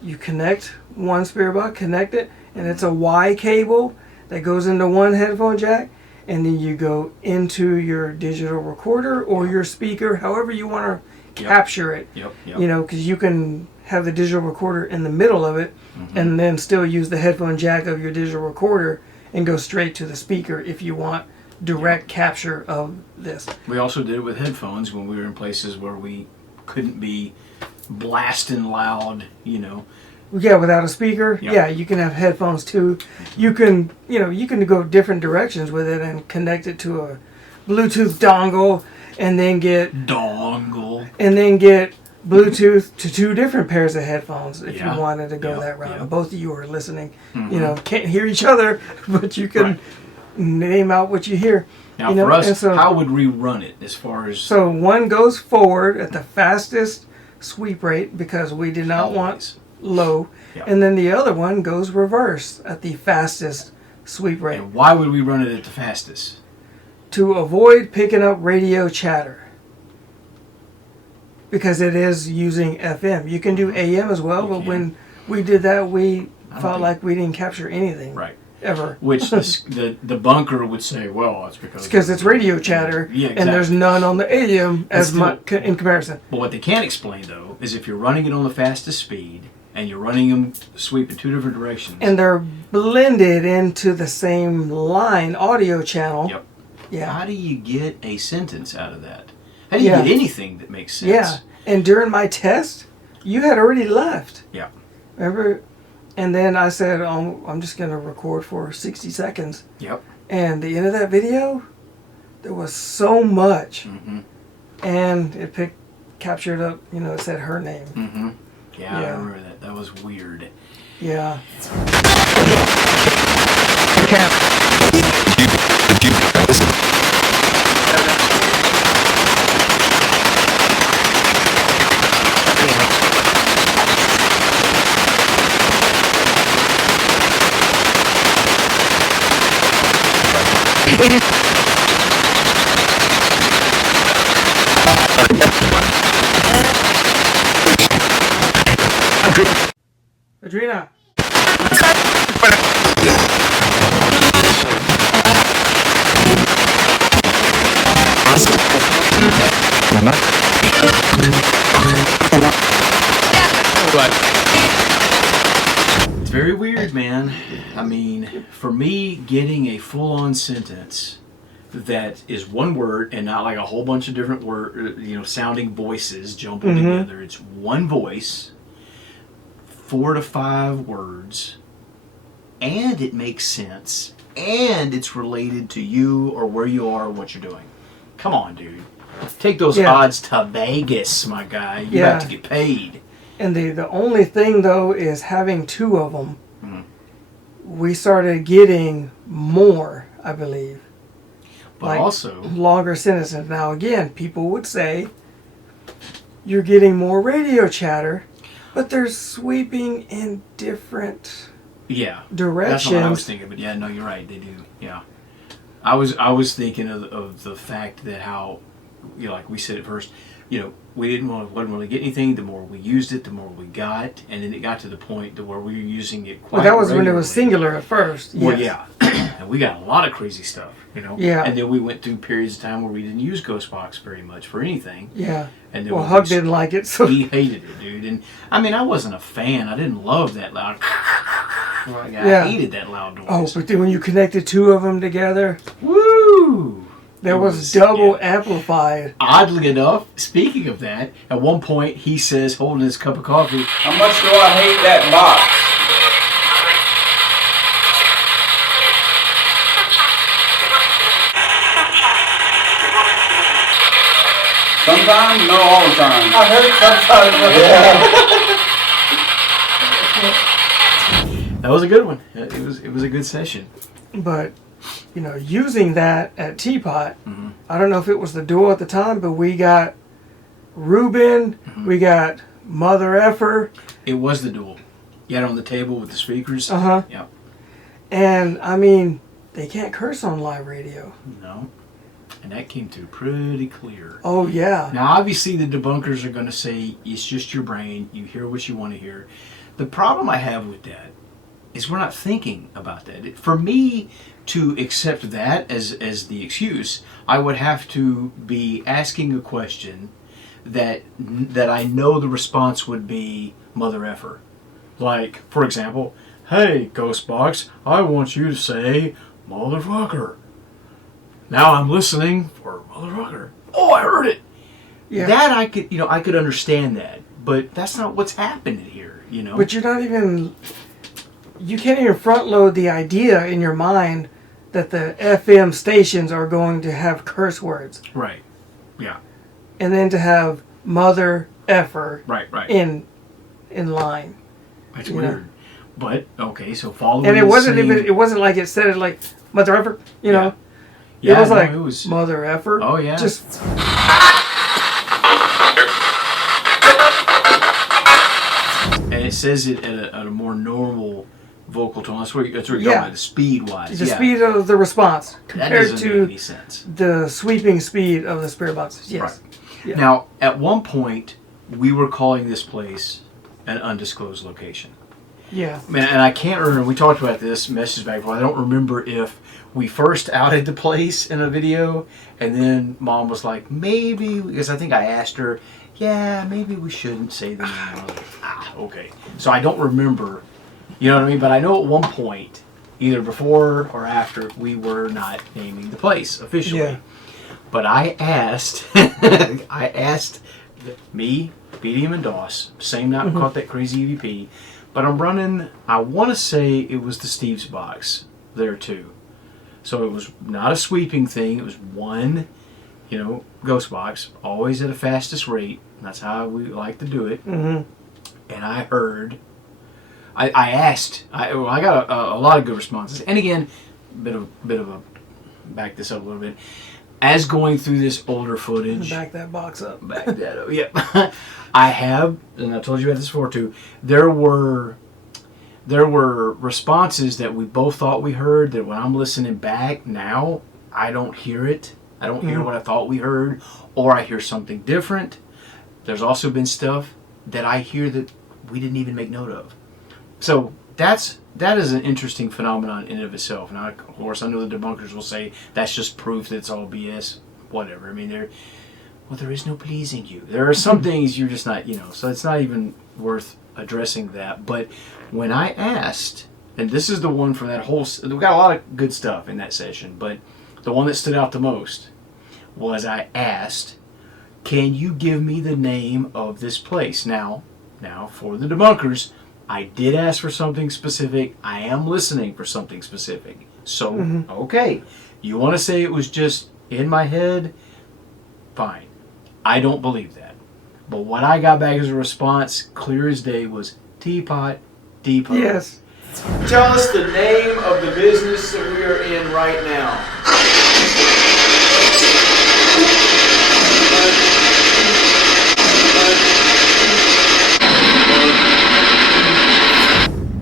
you connect one spirit box, connect it, and it's a Y cable that goes into one headphone jack, and then you go into your digital recorder or your speaker, however you want to capture it. Yep. You know, because you can have the digital recorder in the middle of it, and then still use the headphone jack of your digital recorder and go straight to the speaker if you want direct capture of this. We also did it with headphones when we were in places where we couldn't be blasting loud, you know. Yeah, without a speaker. Yep. Yeah, you can have headphones too. You can go different directions with it and connect it to a Bluetooth dongle, and then get Bluetooth to 2 different pairs of headphones if you wanted to go that route. Both of you are listening. You know, can't hear each other, but you can name out what you hear. Now, for us, how would we run it as far as... So one goes forward at the fastest sweep rate because we did not want low, and then the other one goes reverse at the fastest sweep rate. And why would we run it at the fastest? To avoid picking up radio chatter. Because it is using FM. You can do AM as well, but when we did that, we felt like we didn't capture anything. Right. Ever. Which the bunker would say, well, it's because it's radio chatter, and there's none on the AM as much in comparison. But what they can't explain, though, is if you're running it on the fastest speed, and you're running them sweep in 2 different directions. And they're blended into the same line audio channel. Yep. Yeah. How do you get a sentence out of that? How do you get anything that makes sense? Yeah. And during my test, you had already left. Yeah. Remember? And then I said, I'm just going to record for 60 seconds. Yep. And the end of that video, there was so much. And it captured up, it said her name. Yeah, I remember that. That was weird. Yeah. Adrena. It's very weird, man. I mean, for me, getting a full-on sentence that is one word and not like a whole bunch of different sounding voices jumbled together. It's one voice, 4 to 5 words, and it makes sense, and it's related to you or where you are or what you're doing. Come on, dude. Take those odds to Vegas, my guy. You have to get paid. And the only thing, though, is having 2 of them, we started getting more, I believe. But like also longer sentences. Now, again, people would say you're getting more radio chatter, but they're sweeping in different directions. That's what I was thinking. But yeah, no, you're right. They do. Yeah, I was thinking of the fact that how, like we said at first, we wasn't really get anything. The more we used it, the more we got, and then it got to the point to where we were using it quite. Well, that was regularly. when it was singular at first. Well, yeah, and we got a lot of crazy stuff, Yeah. And then we went through periods of time where we didn't use Ghostbox very much for anything. Yeah. And then Hug didn't like it, so he hated it, dude. And I mean, I wasn't a fan. I didn't love that loud. I hated that loud noise. Oh, but then when you connected 2 of them together, woo! That was double amplified. Oddly enough, speaking of that, at one point he says, holding his cup of coffee, How much do I hate that box? Sometimes, no, all the time. I heard sometimes. that was a good one. It was a good session. But, using that at Teapot, I don't know if it was the duo at the time, but we got Ruben, we got Mother Effer. It was the duel. You had it on the table with the speakers. Yep. And, I mean, they can't curse on live radio. No. And that came through pretty clear. Oh, yeah. Now, obviously, the debunkers are going to say, it's just your brain. You hear what you want to hear. The problem I have with that is we're not thinking about that. For me to accept that as the excuse, I would have to be asking a question that I know the response would be Mother Effer. Like, for example, hey, Ghostbox, I want you to say motherfucker. Now I'm listening for motherfucker. Oh, I heard it. Yeah. That I could understand that, but that's not what's happening here, But you're not even... You can't even front load the idea in your mind that the FM stations are going to have curse words. Right. Yeah. And then to have Mother Effer Right. in line. That's weird. But okay, so following. And it wasn't like it said it like Mother Effer, Yeah, it was like it was Mother Effer. Oh yeah. Just and it says it at a more normal vocal tone. That's what you're talking about, the speed wise. The speed of the response that compared doesn't to make any sense. the sweeping speed of the spirit boxes. Yes. Right. Yeah. Now, at one point, we were calling this place an undisclosed location. Yeah. Man, and I can't remember. We talked about this message back before. I don't remember if we first outed the place in a video, and then Mom was like, maybe, because I think I asked her, yeah, maybe we shouldn't say the name. I was like, okay. So I don't remember, you know what I mean? But I know at one point, either before or after, we were not naming the place officially. Yeah. But I asked, me, BDM, and Doss, same night we caught that crazy EVP, but I'm running, I want to say it was the Steve's box there too. So it was not a sweeping thing, it was one, ghost box, always at a fastest rate. That's how we like to do it. Mm-hmm. And I heard I asked. I got a lot of good responses. And again, bit of a back this up a little bit. As going through this older footage, Back that box up. back that up. Yeah, I have, and I told you about this before too. There were responses that we both thought we heard that when I'm listening back now, I don't hear it. I don't hear what I thought we heard, or I hear something different. There's also been stuff that I hear that we didn't even make note of. So that is an interesting phenomenon in and of itself. Now, of course, I know the debunkers will say that's just proof that it's all BS. Whatever. I mean, there is no pleasing you. There are some things you're just not, so it's not even worth addressing that. But when I asked, and this is the one from that whole, we got a lot of good stuff in that session, but the one that stood out the most was I asked, can you give me the name of this place? Now, for the debunkers, I did ask for something specific. I am listening for something specific. So, okay. You want to say it was just in my head? Fine. I don't believe that. But what I got back as a response, clear as day, was Teapot Depot. Yes. Tell us the name of the business that we are in right now.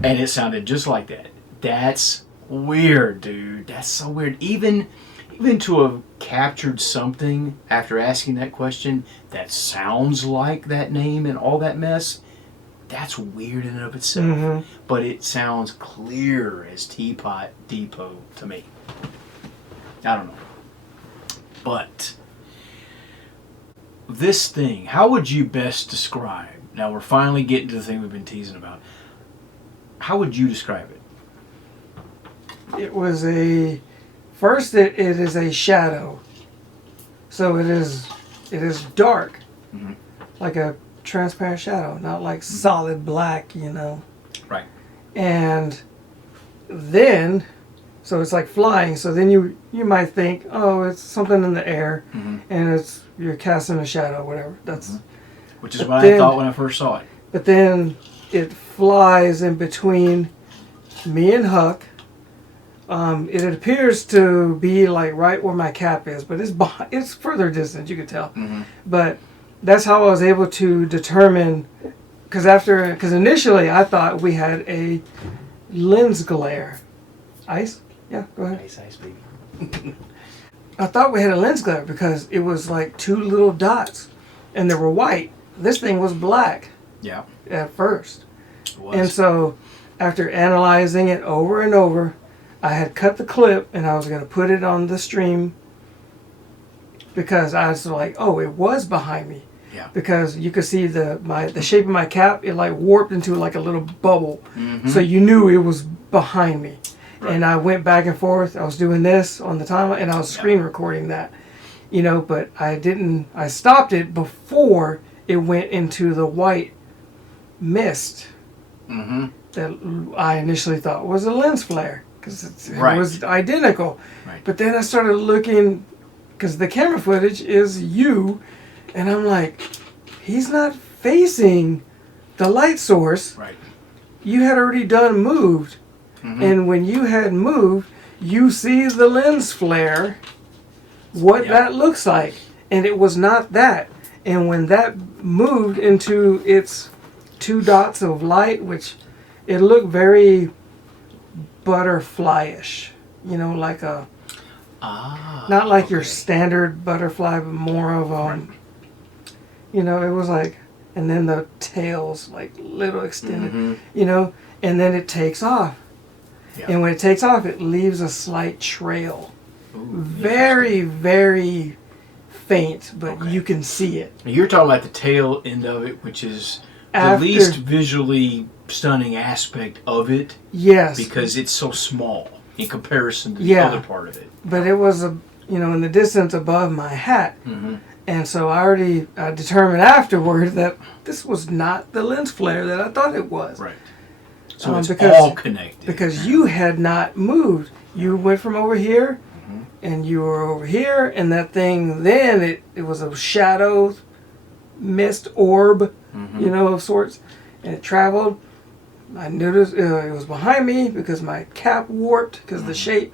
And it sounded just like that. That's weird, dude. That's so weird. Even to have captured something after asking that question that sounds like that name and all that mess, that's weird in and of itself. But it sounds clear as Teapot Depot to me. I don't know. But this thing, how would you best describe? Now we're finally getting to the thing we've been teasing about. How would you describe it? It was first it is a shadow. So it is dark. Like a transparent shadow, not like solid black, Right. And then, so it's like flying. So then you might think, oh, it's something in the air, and you're casting a shadow, whatever. That's which is what I thought when I first saw it. But then it flies in between me and Huck. It appears to be like right where my cap is, but it's further distant, you can tell. But that's how I was able to determine, because initially I thought we had a lens glare. Ice? Yeah, go ahead. Ice, baby. I thought we had a lens glare because it was like two little dots, and they were white. This thing was black. Yeah. At first. It was. And so, after analyzing it over and over, I had cut the clip and I was going to put it on the stream because I was like, oh, it was behind me. Yeah. Because you could see the shape of my cap, it like warped into like a little bubble. So you knew it was behind me. Right. And I went back and forth. I was doing this on the timeline and I was screen recording that. But I stopped it before it went into the white mist that I initially thought was a lens flare because it was identical. Right. But then I started looking, because the camera footage is you, and I'm like, he's not facing the light source. Right. You had already moved. And when you had moved, you see the lens flare, what that looks like. And it was not that. And when that moved into its two dots of light, which it looked very butterfly-ish, like a, not like your standard butterfly, but more of it was like, and then the tails like little extended, and then it takes off. Yeah. And when it takes off, it leaves a slight trail. Ooh, very, very faint, but you can see it. You're talking about the tail end of it, which is the least visually stunning aspect of it. Yes. Because it's so small in comparison to the other part of it. But it was, in the distance above my hat. And so I determined afterward that this was not the lens flare that I thought it was. Right. So it's all connected. Because you had not moved. You went from over here, and you were over here, and that thing then, it was a shadow, mist orb, of sorts, and it traveled I noticed it was behind me because my cap warped because the shape,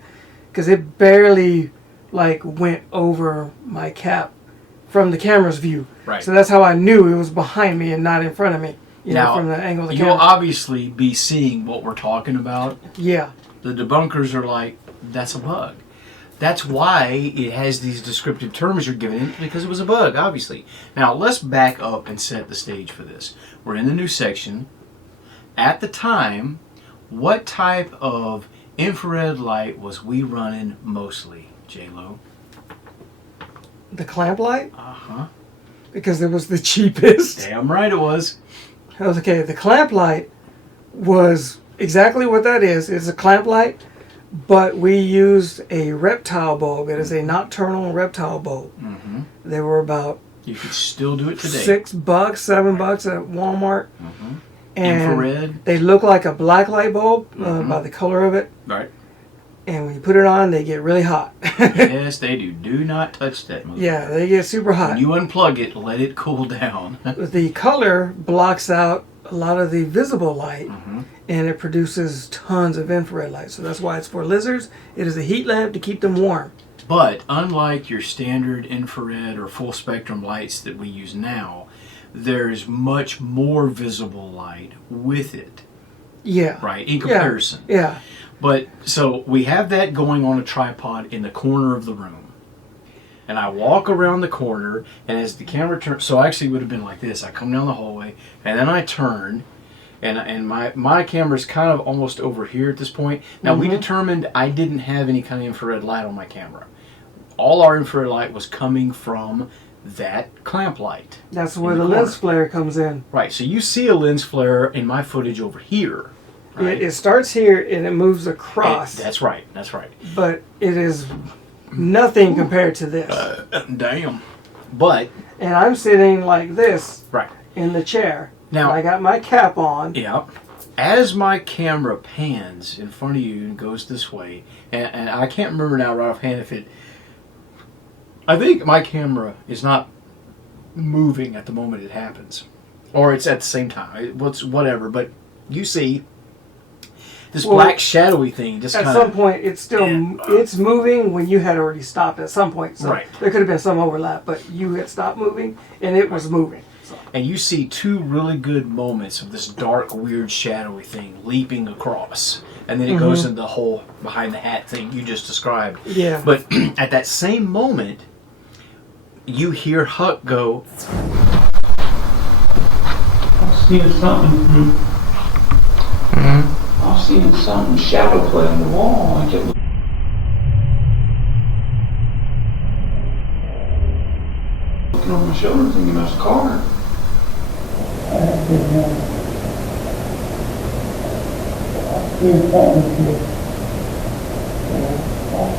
because it barely like went over my cap from the camera's view. Right. So that's how I knew it was behind me and not in front of me. You know, from the angle of the camera. You'll obviously be seeing what we're talking about. Yeah. The debunkers are like, that's a bug. That's why it has these descriptive terms you're giving it, because it was a bug, obviously. Now, let's back up and set the stage for this. We're in the new section. At the time, what type of infrared light was we running mostly, J-Lo? The clamp light? Uh-huh. Because it was the cheapest. Damn right it was. Okay, the clamp light was exactly what that is. It's a clamp light, but we used a reptile bulb. It is a nocturnal reptile bulb. Mm-hmm. They were about You could still do it today. $6, $7 at Walmart. Mm-hmm. And infrared. they look like a black light bulb Mm-hmm. by the color of it. Right. And when you put it on, they get really hot. Yes, they do. Do not touch that motherfucker. Yeah, they get super hot. When you unplug it, let it cool down. The color blocks out a lot of the visible light, Mm-hmm. and it produces tons of infrared light. So that's why it's for lizards. It is a heat lamp to keep them warm. But unlike your standard infrared or full spectrum lights that we use now, there's much more visible light with it. Yeah. Right, in comparison. Yeah. But so we have that going on a tripod in the corner of the room. And I walk around the corner, and as the camera turns, so I actually would have been like this. I come down the hallway, and then I turn, and my camera's kind of almost over here at this point. Now, we determined I didn't have any kind of infrared light on my camera. All our infrared light was coming from that clamp light. That's where the lens flare comes in. Right, so you see a lens flare in my footage over here. Right? It starts here and it moves across. That's right, that's right. But it is nothing compared to this. Damn. But, And I'm sitting like this right. in the chair. Now, I got my cap on. Yeah. As my camera pans in front of you and goes this way, and I can't remember now right offhand if it... I think my camera is not moving at the moment it happens. Or it's at the same time. It's whatever. But you see this black shadowy thing just at kind of... some point, it's still it's moving when you had already stopped at some point. So right. there could have been some overlap, but you had stopped moving and it was moving. So. And you see two really good moments of this dark, weird, shadowy thing leaping across. And then it goes into the whole behind the hat thing you just described. Yeah. But at that same moment, you hear Huck go... I'm seeing something. I'm seeing something shadow play on the wall. I kept looking over my shoulder thinking about the car. I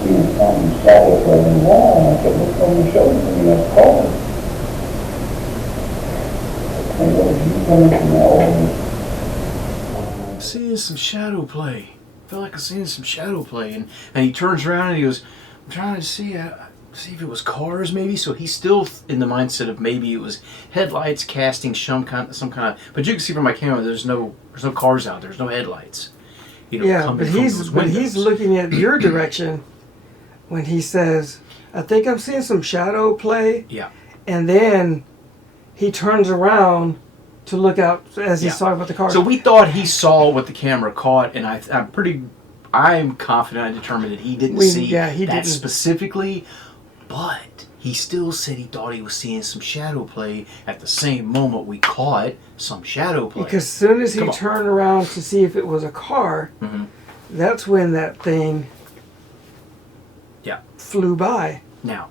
seen something shadow play on the wall. I kept looking over my shoulder thinking about the car. And what was you coming from that I'm seeing some shadow play. I feel like I'm seeing some shadow play. And he turns around and he goes, I'm trying to see if it was cars maybe. So he's still in the mindset of maybe it was headlights casting some kind of. But you can see from my camera, there's no cars out there. There's no headlights. You know, yeah, but he's looking at your direction when he says, I think I'm seeing some shadow play. Yeah. And then he turns around to look out as he's talking about the car. So we thought he saw what the camera caught, and I'm confident I determined that he didn't see that specifically, but he still said he thought he was seeing some shadow play at the same moment we caught some shadow play. Because as soon as he turned around to see if it was a car, that's when that thing flew by. Now,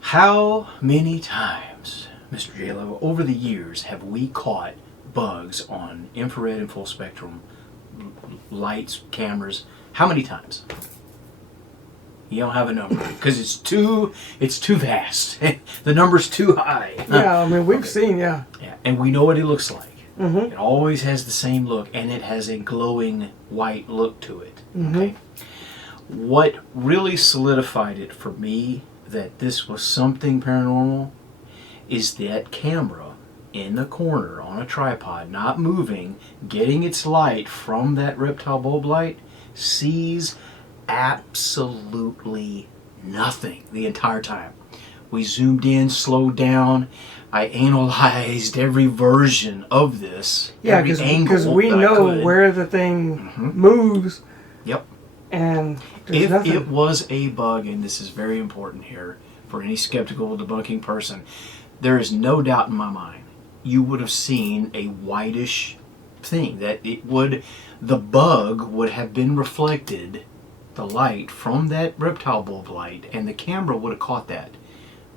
how many times, Mr. J-Lo, over the years have we caught bugs on infrared and full spectrum lights, cameras? How many times? You don't have a number because it's too vast. The number's too high. Yeah, I mean we've seen Yeah, and we know what it looks like. It always has the same look, and it has a glowing white look to it. Okay. What really solidified it for me that this was something paranormal is that camera in the corner on a tripod, not moving, getting its light from that reptile bulb light, sees absolutely nothing the entire time. We zoomed in, slowed down. I analyzed every version of this. Yeah, because we know where the thing moves. Yep. And if nothing. it was a bug, and this is very important here for any skeptical debunking person, there is no doubt in my mind you would have seen a whitish thing. That the bug would have been reflected, the light from that reptile bulb light, and the camera would have caught that.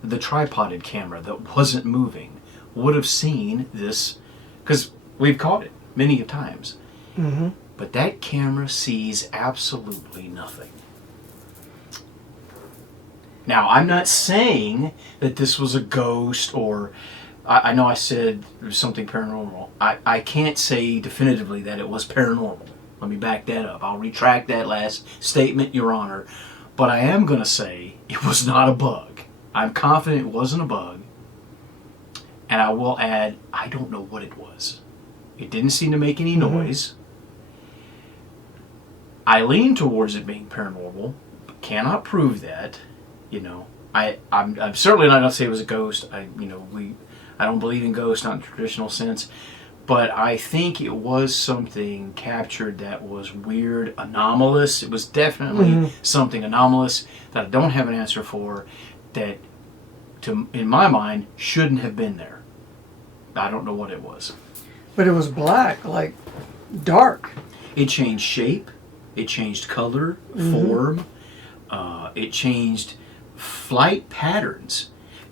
The tripoded camera that wasn't moving would have seen this, because we've caught it many times. Mm-hmm. But that camera sees absolutely nothing. Now, I'm not saying that this was a ghost, or I know I said something paranormal. I can't say definitively that it was paranormal. Let me back that up. I'll retract that last statement, Your Honor. But I am going to say it was not a bug. I'm confident it wasn't a bug. And I will add, I don't know what it was. It didn't seem to make any noise. I lean towards it being paranormal, but cannot prove that. You know, I'm certainly not going to say it was a ghost. I don't believe in ghosts, not in the traditional sense. But I think it was something captured that was weird, anomalous. It was definitely something anomalous that I don't have an answer for, that, in my mind, shouldn't have been there. I don't know what it was. But it was black, like dark. It changed shape. It changed color, form. It changed flight patterns.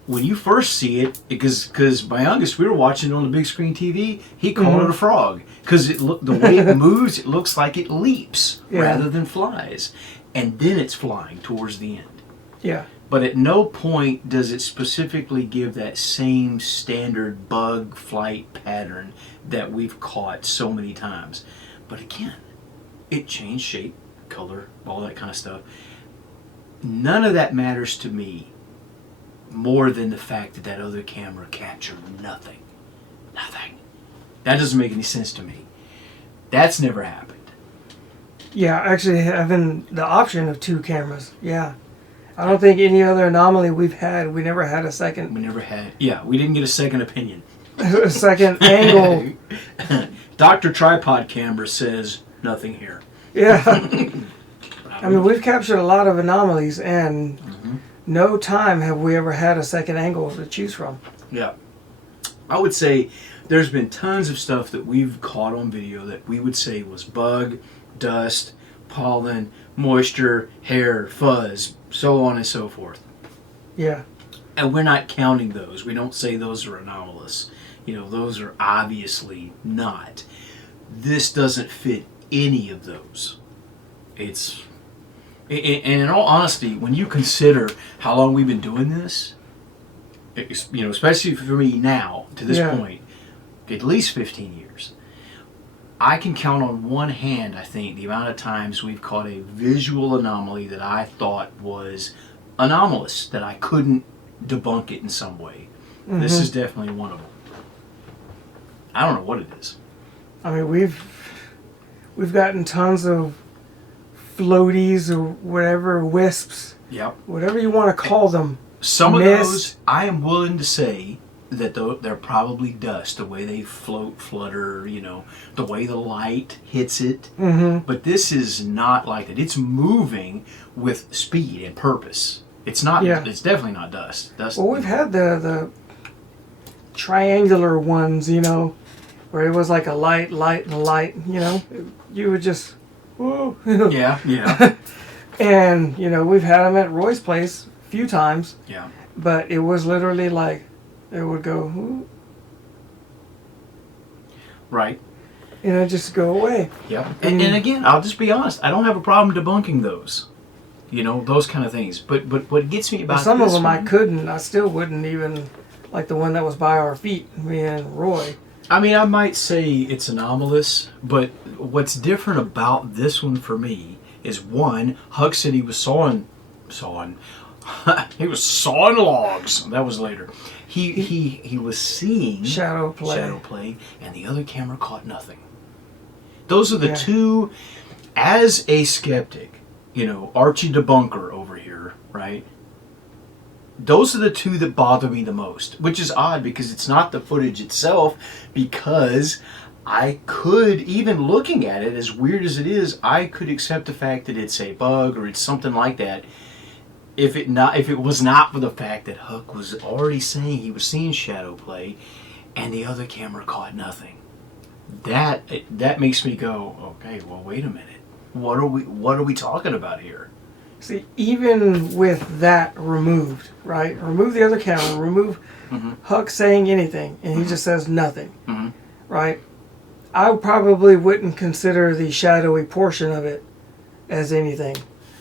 When you first see it, because my youngest, we were watching it on the big screen TV, he called it a frog. Because the way it moves, it looks like it leaps rather than flies. And then it's flying towards the end. Yeah. But at no point does it specifically give that same standard bug flight pattern that we've caught so many times. But again, it changed shape, color, all that kind of stuff. None of that matters to me more than the fact that other camera captured nothing. Nothing. That doesn't make any sense to me. That's never happened. Yeah, actually having the option of 2 cameras. Yeah. I don't think any other anomaly we've had, we never had a second. We never had. Yeah, we didn't get a second opinion. A second angle. Dr. Tripod Camera says nothing here. Yeah. I mean, we've captured a lot of anomalies, and no time have we ever had a second angle to choose from. Yeah. I would say there's been tons of stuff that we've caught on video that we would say was bug, dust, pollen, moisture, hair, fuzz, so on and so forth. Yeah. And we're not counting those. We don't say those are anomalous. You know, those are obviously not. This doesn't fit any of those. And in all honesty, when you consider how long we've been doing this, especially for me now, to this point, at least 15 years, I can count on one hand, I think, the amount of times we've caught a visual anomaly that I thought was anomalous, that I couldn't debunk it in some way. This is definitely one of them. I don't know what it is. I mean, we've gotten tons of floaties or whatever, wisps. Yep. Whatever you want to call them. Some of those, I am willing to say that they're probably dust, the way they float, flutter, the way the light hits it. But this is not like that. It's moving with speed and purpose. It's not. Yeah. It's definitely not dust. Well, we've had the triangular ones, where it was like a light, and a light. You would just, whoa. Yeah. And we've had them at Roy's place a few times. Yeah. But it was literally like it would go, ooh. Right. And just go away. Yep. And again, I'll just be honest. I don't have a problem debunking those. Those kind of things. But what gets me about some this of them one, I couldn't. I still wouldn't even, like the one that was by our feet, me and Roy. I mean, I might say it's anomalous, but what's different about this one for me is, one, Huck said he was sawing He was sawing logs. That was later. He was seeing shadow play, and the other camera caught nothing. Those are the two. As a skeptic, Archie debunker over here, right? Those are the two that bother me the most, which is odd because it's not the footage itself, because I could, even looking at it, as weird as it is, I could accept the fact that it's a bug or it's something like that if it was not for the fact that Huck was already saying he was seeing shadow play and the other camera caught nothing. That makes me go, okay, well, wait a minute. What are we talking about here? See, even with that removed, right? Remove the other camera, remove Huck saying anything, and he just says nothing, right? I probably wouldn't consider the shadowy portion of it as anything.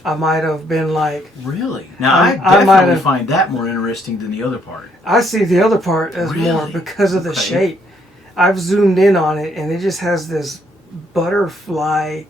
I might have been like... Really? Now, I definitely find that more interesting than the other part. I see the other part as more because of the shape. I've zoomed in on it, and it just has this butterfly-esque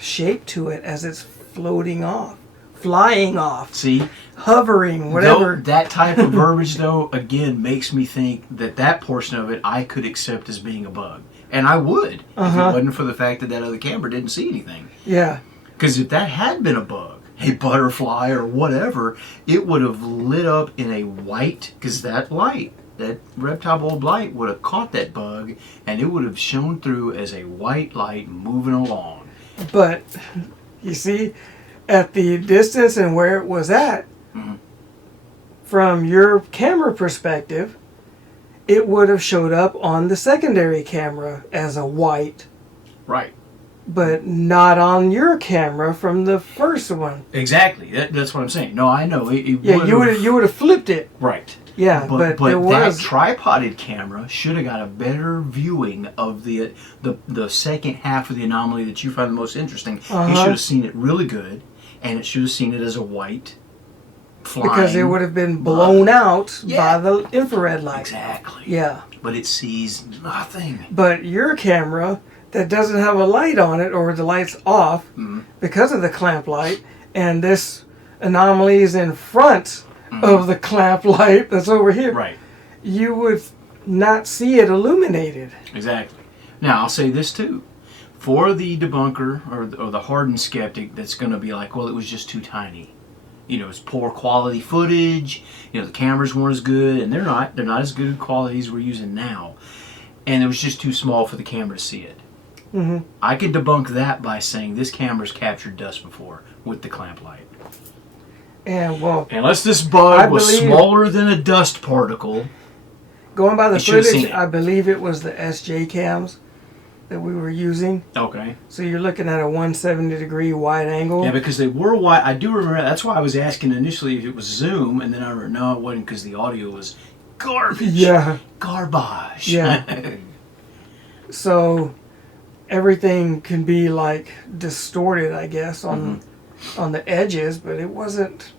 shape to it as it's floating off, flying off. See? Hovering, whatever. That type of verbiage, though, again, makes me think that portion of it I could accept as being a bug. And I would, if it wasn't for the fact that other camera didn't see anything. Yeah. Because if that had been a bug, a butterfly or whatever, it would have lit up in a white, because that light, that reptile bulb light would have caught that bug, and it would have shone through as a white light moving along. But, you see, at the distance and where it was at, from your camera perspective, it would have showed up on the secondary camera as a white. Right. But not on your camera from the first one. Exactly. That's what I'm saying. No, I know. You would have flipped it. Right. Yeah, but there was... that tripoded camera should have got a better viewing of the second half of the anomaly that you find the most interesting. You should have seen it really good, and it should have seen it as a white flying. Because it would have been blown out by the infrared light. Exactly. Yeah. But it sees nothing. But your camera that doesn't have a light on it, or the light's off because of the clamp light, and this anomaly is in front of the clamp light that's over here. Right. You would not see it illuminated. Exactly. Now, I'll say this too. For the debunker or the hardened skeptic that's going to be like, well, it was just too tiny. It's poor quality footage. The cameras weren't as good, and they're not as good quality as we're using now. And it was just too small for the camera to see it. I could debunk that by saying this camera's captured dust before with the clamp light. And unless this bug was smaller than a dust particle, going by the footage, I believe it was the SJ cams that we were using. Okay. So you're looking at a 170-degree wide angle. Yeah, because they were wide. I do remember. That's why I was asking initially if it was zoom, and then I remember no, it wasn't, because the audio was garbage. Yeah. Garbage. Yeah. So everything can be like distorted, I guess, on the edges, but it wasn't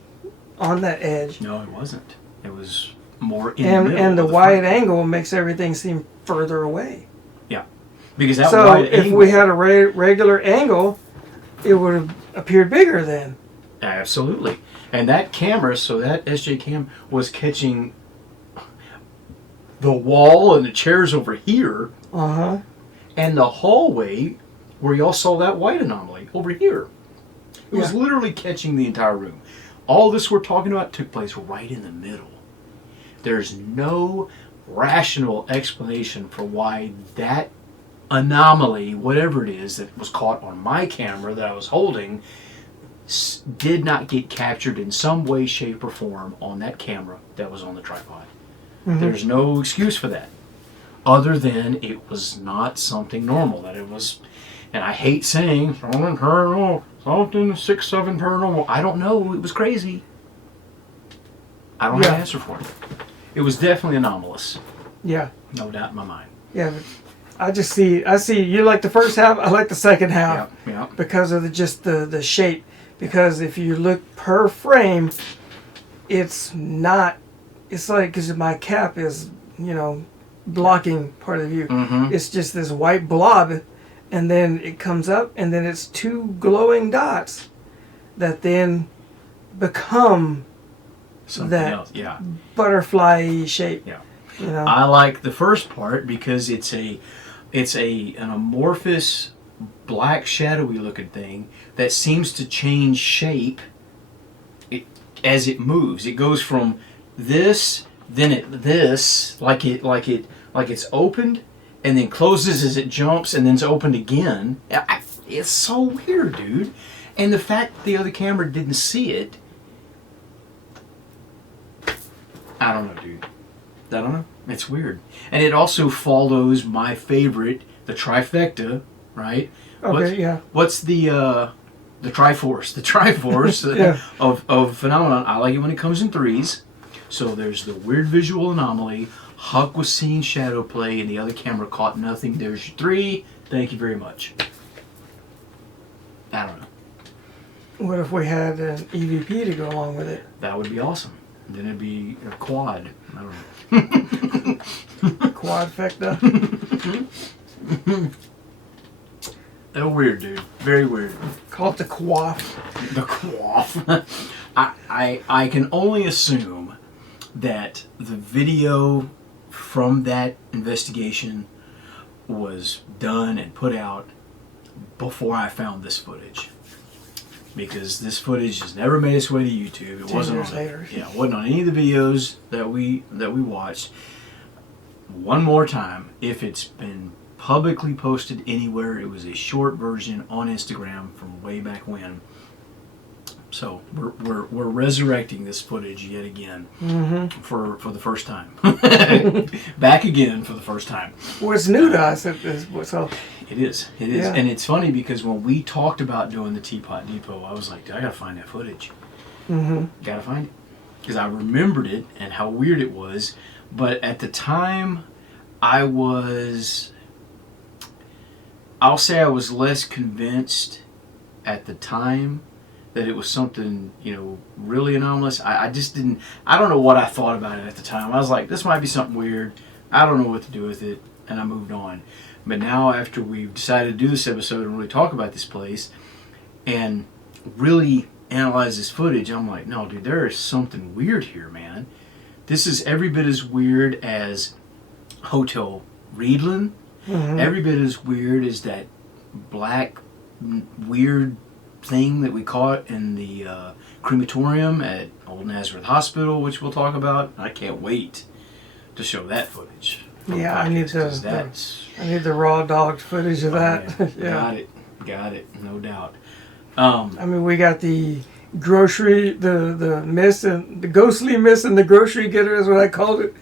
on that edge. No, it wasn't. It was more in the middle. And the wide angle makes everything seem further away. Yeah. Because that so wide if angle, we had a regular angle, it would have appeared bigger then. Absolutely. And that camera, so that SJ cam was catching the wall and the chairs over here. And the hallway where y'all saw that white anomaly over here. It was literally catching the entire room. All this we're talking about took place right in the middle. There's no rational explanation for why that anomaly, whatever it is that was caught on my camera that I was holding, did not get captured in some way, shape, or form on that camera that was on the tripod. There's no excuse for that, other than it was not something normal, that it was, and I hate saying something paranormal, something 6-7 paranormal. I don't know. It was crazy. I don't have an answer for it. It was definitely anomalous. Yeah. No doubt in my mind. Yeah. I see you like the first half, I like the second half. Yeah. Because of the shape. Because if you look per frame, it's like, because my cap is, blocking part of the view. It's just this white blob, and then it comes up, and then it's two glowing dots that then become Something that else. Yeah. butterfly shape. Yeah. You know? I like the first part because it's an amorphous, black, shadowy looking thing that seems to change shape as it moves. It goes from this, then this, like it's opened, and then closes as it jumps, and then it's opened again. It's so weird, dude. And the fact that the other camera didn't see it, I don't know, dude. I don't know. It's weird. And it also follows my favorite, the trifecta, right? Okay, What's the Triforce? The Triforce of phenomenon. I like it when it comes in threes. So there's the weird visual anomaly. Huck was seeing shadow play, and the other camera caught nothing. There's your 3. Thank you very much. I don't know. What if we had an EVP to go along with it? That would be awesome. Then it'd be a quad. I don't know. Quadfecta. They're weird, dude. Very weird. Call it the quaff. The quaff. I can only assume that the video from that investigation was done and put out before I found this footage. Because this footage has never made its way to YouTube. It wasn't on it wasn't on any of the videos that we watched. One more time, if it's been publicly posted anywhere, it was a short version on Instagram from way back when. So we're resurrecting this footage yet again for the first time. Back again for the first time. What's new to us is so. It is. Yeah. And it's funny because when we talked about doing the Teapot Depot, I was like, I gotta find that footage. Gotta find it. Because I remembered it and how weird it was. But at the time, I'll say I was less convinced at the time that it was something, really anomalous. I just didn't, I don't know what I thought about it at the time. I was like, this might be something weird. I don't know what to do with it. And I moved on. But now after we've decided to do this episode and really talk about this place and really analyze this footage, I'm like, no, dude, there is something weird here, man. This is every bit as weird as Hotel Reedland. Every bit as weird as that black, weird thing that we caught in the crematorium at Old Nazareth Hospital, which we'll talk about. I can't wait to show that footage. Yeah, I need the raw dog footage of that. Yeah. Got it, no doubt. I mean, we got the grocery, the mist and the ghostly mist and the grocery getter is what I called it.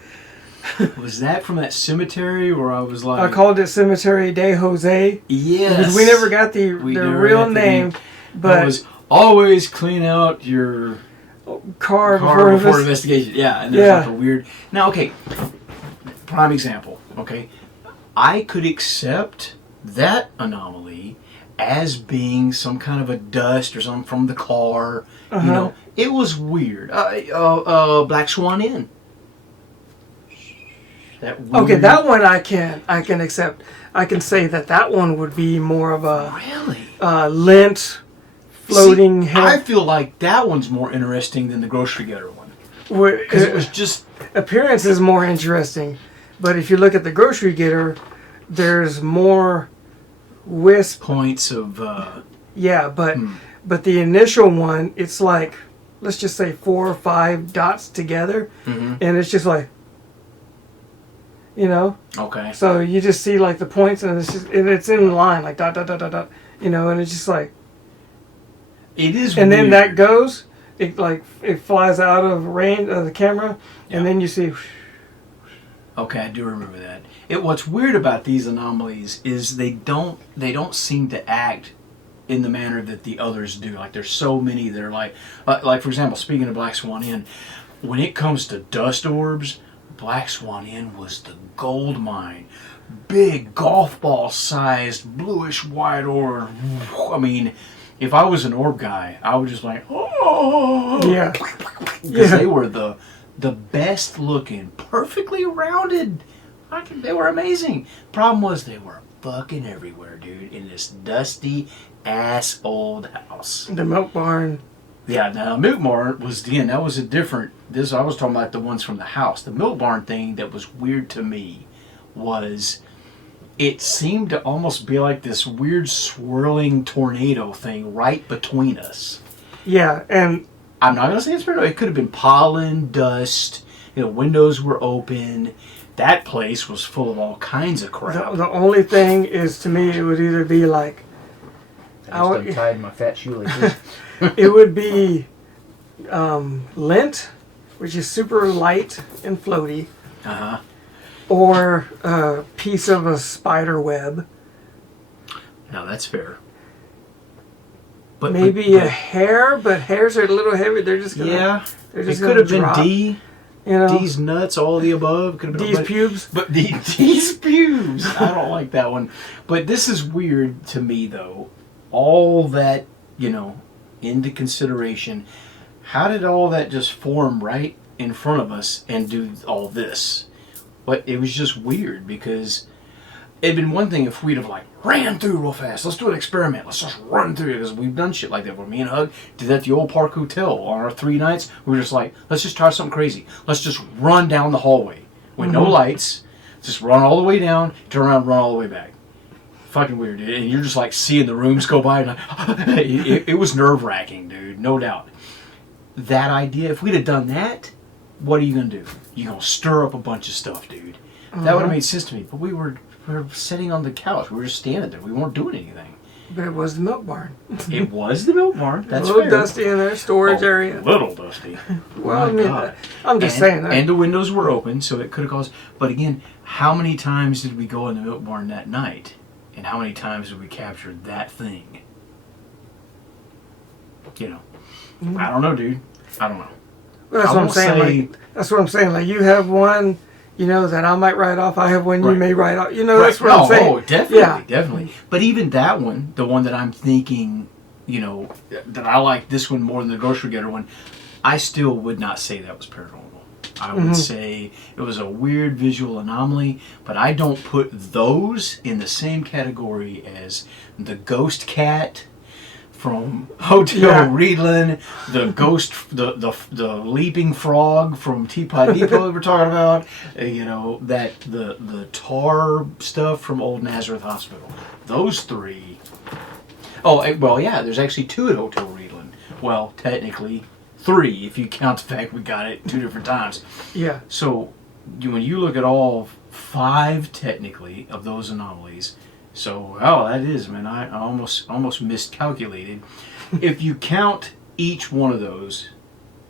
Was that from that cemetery where I was like... I called it Cemetery de Jose. Yes. Because we never got the real name. But it was always clean out your car before investigation. Yeah, and there's like a weird... Now, okay, prime example, okay? I could accept that anomaly as being some kind of a dust or something from the car. It was weird. Black Swan Inn. Okay, that one I can accept. I can say that one would be more of a lint floating. I feel like that one's more interesting than the grocery getter one. Because it was just... Appearance is more interesting. But if you look at the grocery getter, there's more wisp points of but the initial one, it's like, let's just say 4 or 5 dots together, and it's just like, okay, so you just see like the points, and it's in line like dot dot dot dot dot, and it's just like, it is, and weird. then that goes, it flies out of range of the camera, and then you see. Okay, I do remember that. What's weird about these anomalies is they don't seem to act in the manner that the others do. Like there's so many that are like for example, speaking of Black Swan Inn, when it comes to dust orbs, Black Swan Inn was the gold mine. Big golf ball sized bluish white orb. I mean, if I was an orb guy, I would just like, oh yeah, because they were the best looking, perfectly rounded. They were amazing. Problem was they were fucking everywhere, dude, in this dusty ass old house. The milk barn. Yeah, now Milk Barn was, again, that was a different, I was talking about the ones from the house. The Milk Barn thing that was weird to me was it seemed to almost be like this weird swirling tornado thing right between us. Yeah, and I'm not going to say it's it could have been pollen, dust, windows were open. That place was full of all kinds of crap. the only thing is, to me, it would either be like, I just untied my fat shoelaces. it would be lint, which is super light and floaty, or a piece of a spider web. Now that's fair. But maybe a hair, but hairs are a little heavy. They're just gonna. They're just it could have drop. been D. D's nuts, all of the above. Could have been D's pubes. But D's pubes. I don't like that one. But this is weird to me, though. All that, into consideration. How did all that just form right in front of us and do all this? But it was just weird because it'd been one thing if we'd have ran through real fast. Let's do an experiment. Let's just run through it because we've done shit like that. When me and Hug did that at the old Park Hotel on our 3 nights, we were just like, let's just try something crazy. Let's just run down the hallway with no lights. Just run all the way down, turn around, run all the way back. Fucking weird, dude. And you're just seeing the rooms go by. And it was nerve-wracking, dude. No doubt. That idea, if we'd have done that, what are you going to do? You're going to stir up a bunch of stuff, dude. That would have made sense to me. But we were sitting on the couch. We were just standing there. We weren't doing anything. But it was the Milk Barn. It was the Milk Barn. That's a little fair. Dusty in there, storage area. A little dusty. Well, I'm just saying that. And the windows were open, so it could have caused... But again, how many times did we go in the Milk Barn that night? And how many times did we capture that thing? I don't know, dude. I don't know. Well, that's what I'm saying. That's what I'm saying. You have one, that I might write off. I have one you may write off. That's what I'm saying. Oh, definitely, definitely. But even that one, the one that I'm thinking, that I like this one more than the grocery getter one, I still would not say that was paranormal. I would say it was a weird visual anomaly, but I don't put those in the same category as the ghost cat from Hotel Reedland, the ghost, the leaping frog from Teapot Depot that we're talking about, that the tar stuff from Old Nazareth Hospital. Those 3. Oh, well, yeah, there's actually 2 at Hotel Reedland. Well, technically 3 if you count the fact we got it 2 different times. Yeah. So when you look at all 5 technically of those anomalies. So, that is, man, I almost miscalculated. If you count each one of those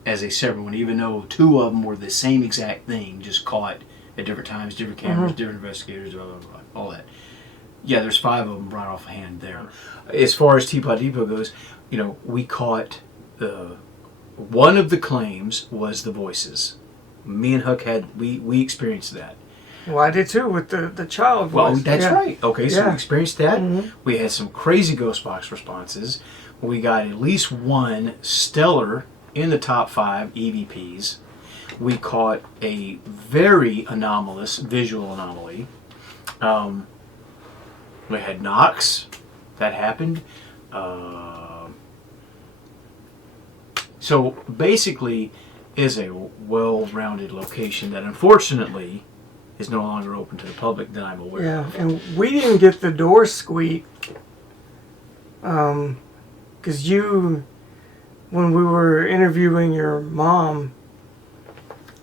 as a separate one, even though 2 of them were the same exact thing, just caught at different times, different cameras, different investigators, blah, blah, blah, all that. Yeah, there's 5 of them right off hand there. As far as Teapot Depot goes, we caught, one of the claims was the voices. Me and Huck we experienced that. Well, I did too with the child voice. Well, that's right. Okay, so we experienced that. We had some crazy ghost box responses. We got at least one stellar in the top 5 EVPs. We caught a very anomalous visual anomaly. We had knocks. That happened. So basically, is a well-rounded location that unfortunately is no longer open to the public that I'm aware of. Yeah, and we didn't get the door squeak because when we were interviewing your mom,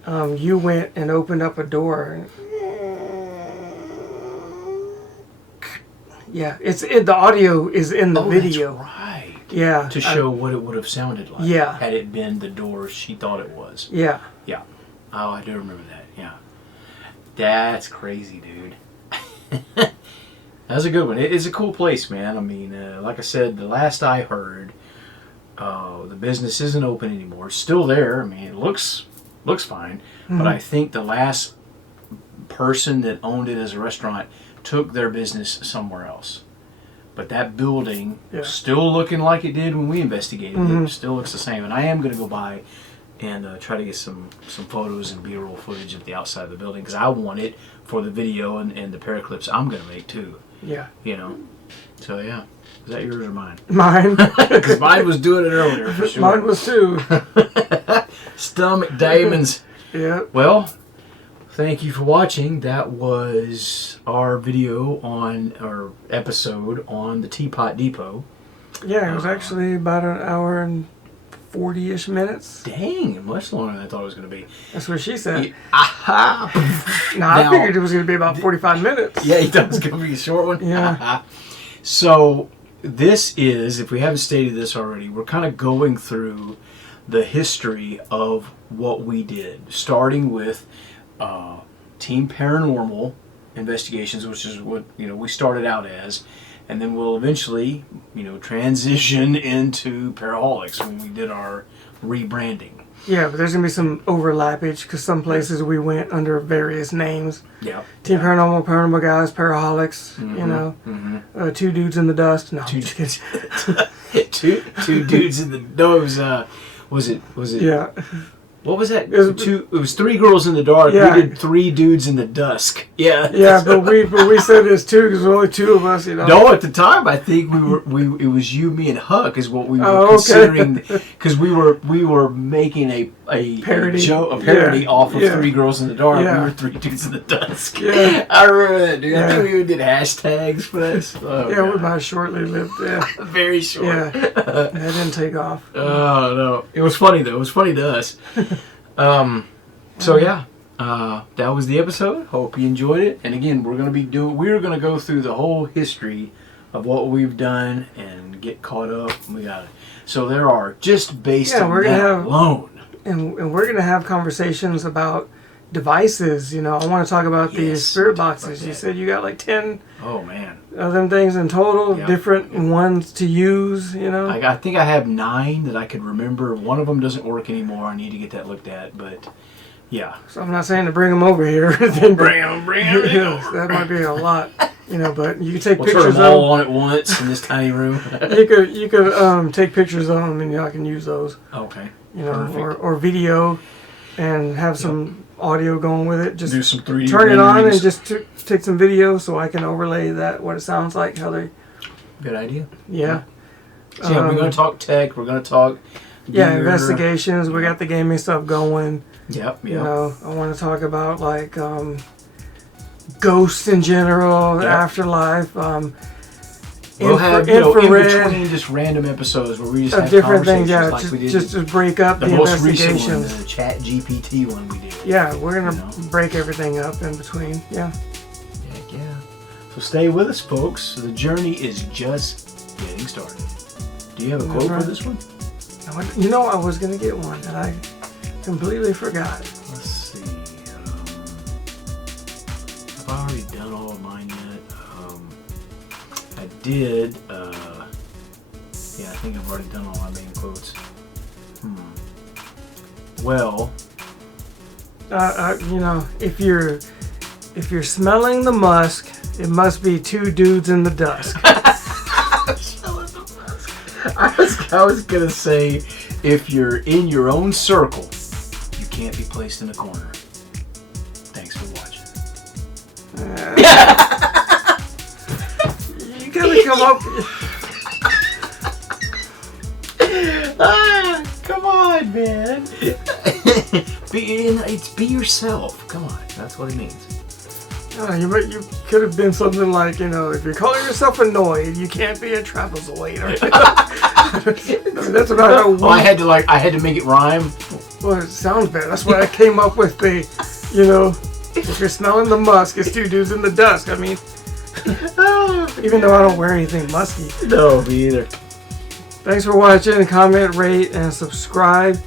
you went and opened up a door. Yeah, the audio is in the video. That's right. Yeah. To show what it would have sounded like. Yeah. Had it been the door she thought it was. Yeah. Yeah. Oh, I do remember that. Yeah. That's crazy, dude. That's a good one. It's a cool place, man. I mean, like I said, the last I heard, the business isn't open anymore. It's still there. I mean, it looks fine. But I think the last person that owned it as a restaurant took their business somewhere else. But that building still looking like it did when we investigated it. Still looks the same. And I am going to go by and try to get some photos and B-roll footage of the outside of the building, because I want it for the video and the Paraclips I'm going to make too. Yeah. You know. So yeah. Is that yours or mine? Mine. Because mine was doing it earlier for sure. Mine was too. Stomach diamonds. Yeah. Well, thank you for watching. That was our video on our episode on the Teapot Depot. Yeah, it was actually about an hour and 40-ish minutes. Dang, much longer than I thought it was going to be. That's what she said. Aha! No, I figured it was going to be about 45 minutes. Yeah, you thought it was going to be a short one? Yeah. So, this is, if we haven't stated this already, we're kind of going through the history of what we did, starting with Team Paranormal Investigations, which is what we started out as, and then we'll eventually transition into para-holix when we did our rebranding. Yeah, but there's going to be some overlappage because some places we went under various names. Yeah. Team Paranormal, Paranormal Guys, para-holix, Mm-hmm. Two Dudes in the Dust. No, Two dudes in the... No, was it... Yeah. What was that? It was three girls in the dark. Yeah. We did three dudes in the dusk. Yeah. Yeah, but we said it's two because there's only two of us. No, at the time I think it was you, me, and Huck is what we were considering, because we were making a parody, off of Three Girls in the Dark. Yeah. We were Three Dudes in the Dusk. Yeah. I remember that, dude. Yeah. I think we even did hashtags for this. Oh, yeah, God. we might have shortly lived. Yeah. Very short. Yeah. That didn't take off. Oh no, it was funny though. It was funny to us. So yeah, that was the episode. Hope you enjoyed it. And again, we're gonna go through the whole history of what we've done and get caught up. So there are, just based on that alone. And we're gonna have conversations about devices. I want to talk about these spirit boxes. You said you got like 10. Oh man. Of them things in total, different ones to use, I think I have 9 that I could remember. One of them doesn't work anymore. I need to get that looked at, but yeah. So I'm not saying to bring them over here. Then bring them over. That might be a lot, but you can take pictures turn of them all on at once in this tiny room. you could take pictures of them, and I can use those. Okay. Or video, and have some audio going with it. Just do some 3D turn it on renderings. and just take some video so I can overlay that, what it sounds like, how they... Good idea. Yeah. So we're going to talk tech. We're going to talk gear. Investigations. We got the gaming stuff going. Yep. I want to talk about like ghosts in general, afterlife. We'll have infrared, in between just random episodes where we just have different conversations things. like we did. Just to break up the most investigations. recent one, the Chat GPT one we did. Yeah, we're gonna break everything up in between. Yeah. Heck yeah. So stay with us, folks. The journey is just getting started. Do you have a quote for this one? I was gonna get one and I completely forgot. Let's see. Have I already done all of mine yet? I did. I think I've already done all my main quotes. Well, if you're smelling the musk, it must be 2 dudes in the dusk. I was gonna say, if you're in your own circle, you can't be placed in a corner. Thanks for watching. You gotta come up. Come on, man. Be yourself. Come on, that's what it means. You could have been something like, if you're calling yourself annoyed, you can't be a trapezoid. That's about how. Oh, I had to make it rhyme. Well, it sounds better. That's why I came up with the, if you're smelling the musk, it's 2 dudes in the dusk. I mean, even though I don't wear anything musky. No, me either. Thanks for watching. Comment, rate, and subscribe.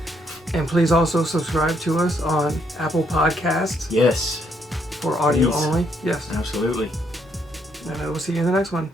And please also subscribe to us on Apple Podcasts. Yes. For audio only. Yes. Absolutely. And I will see you in the next one.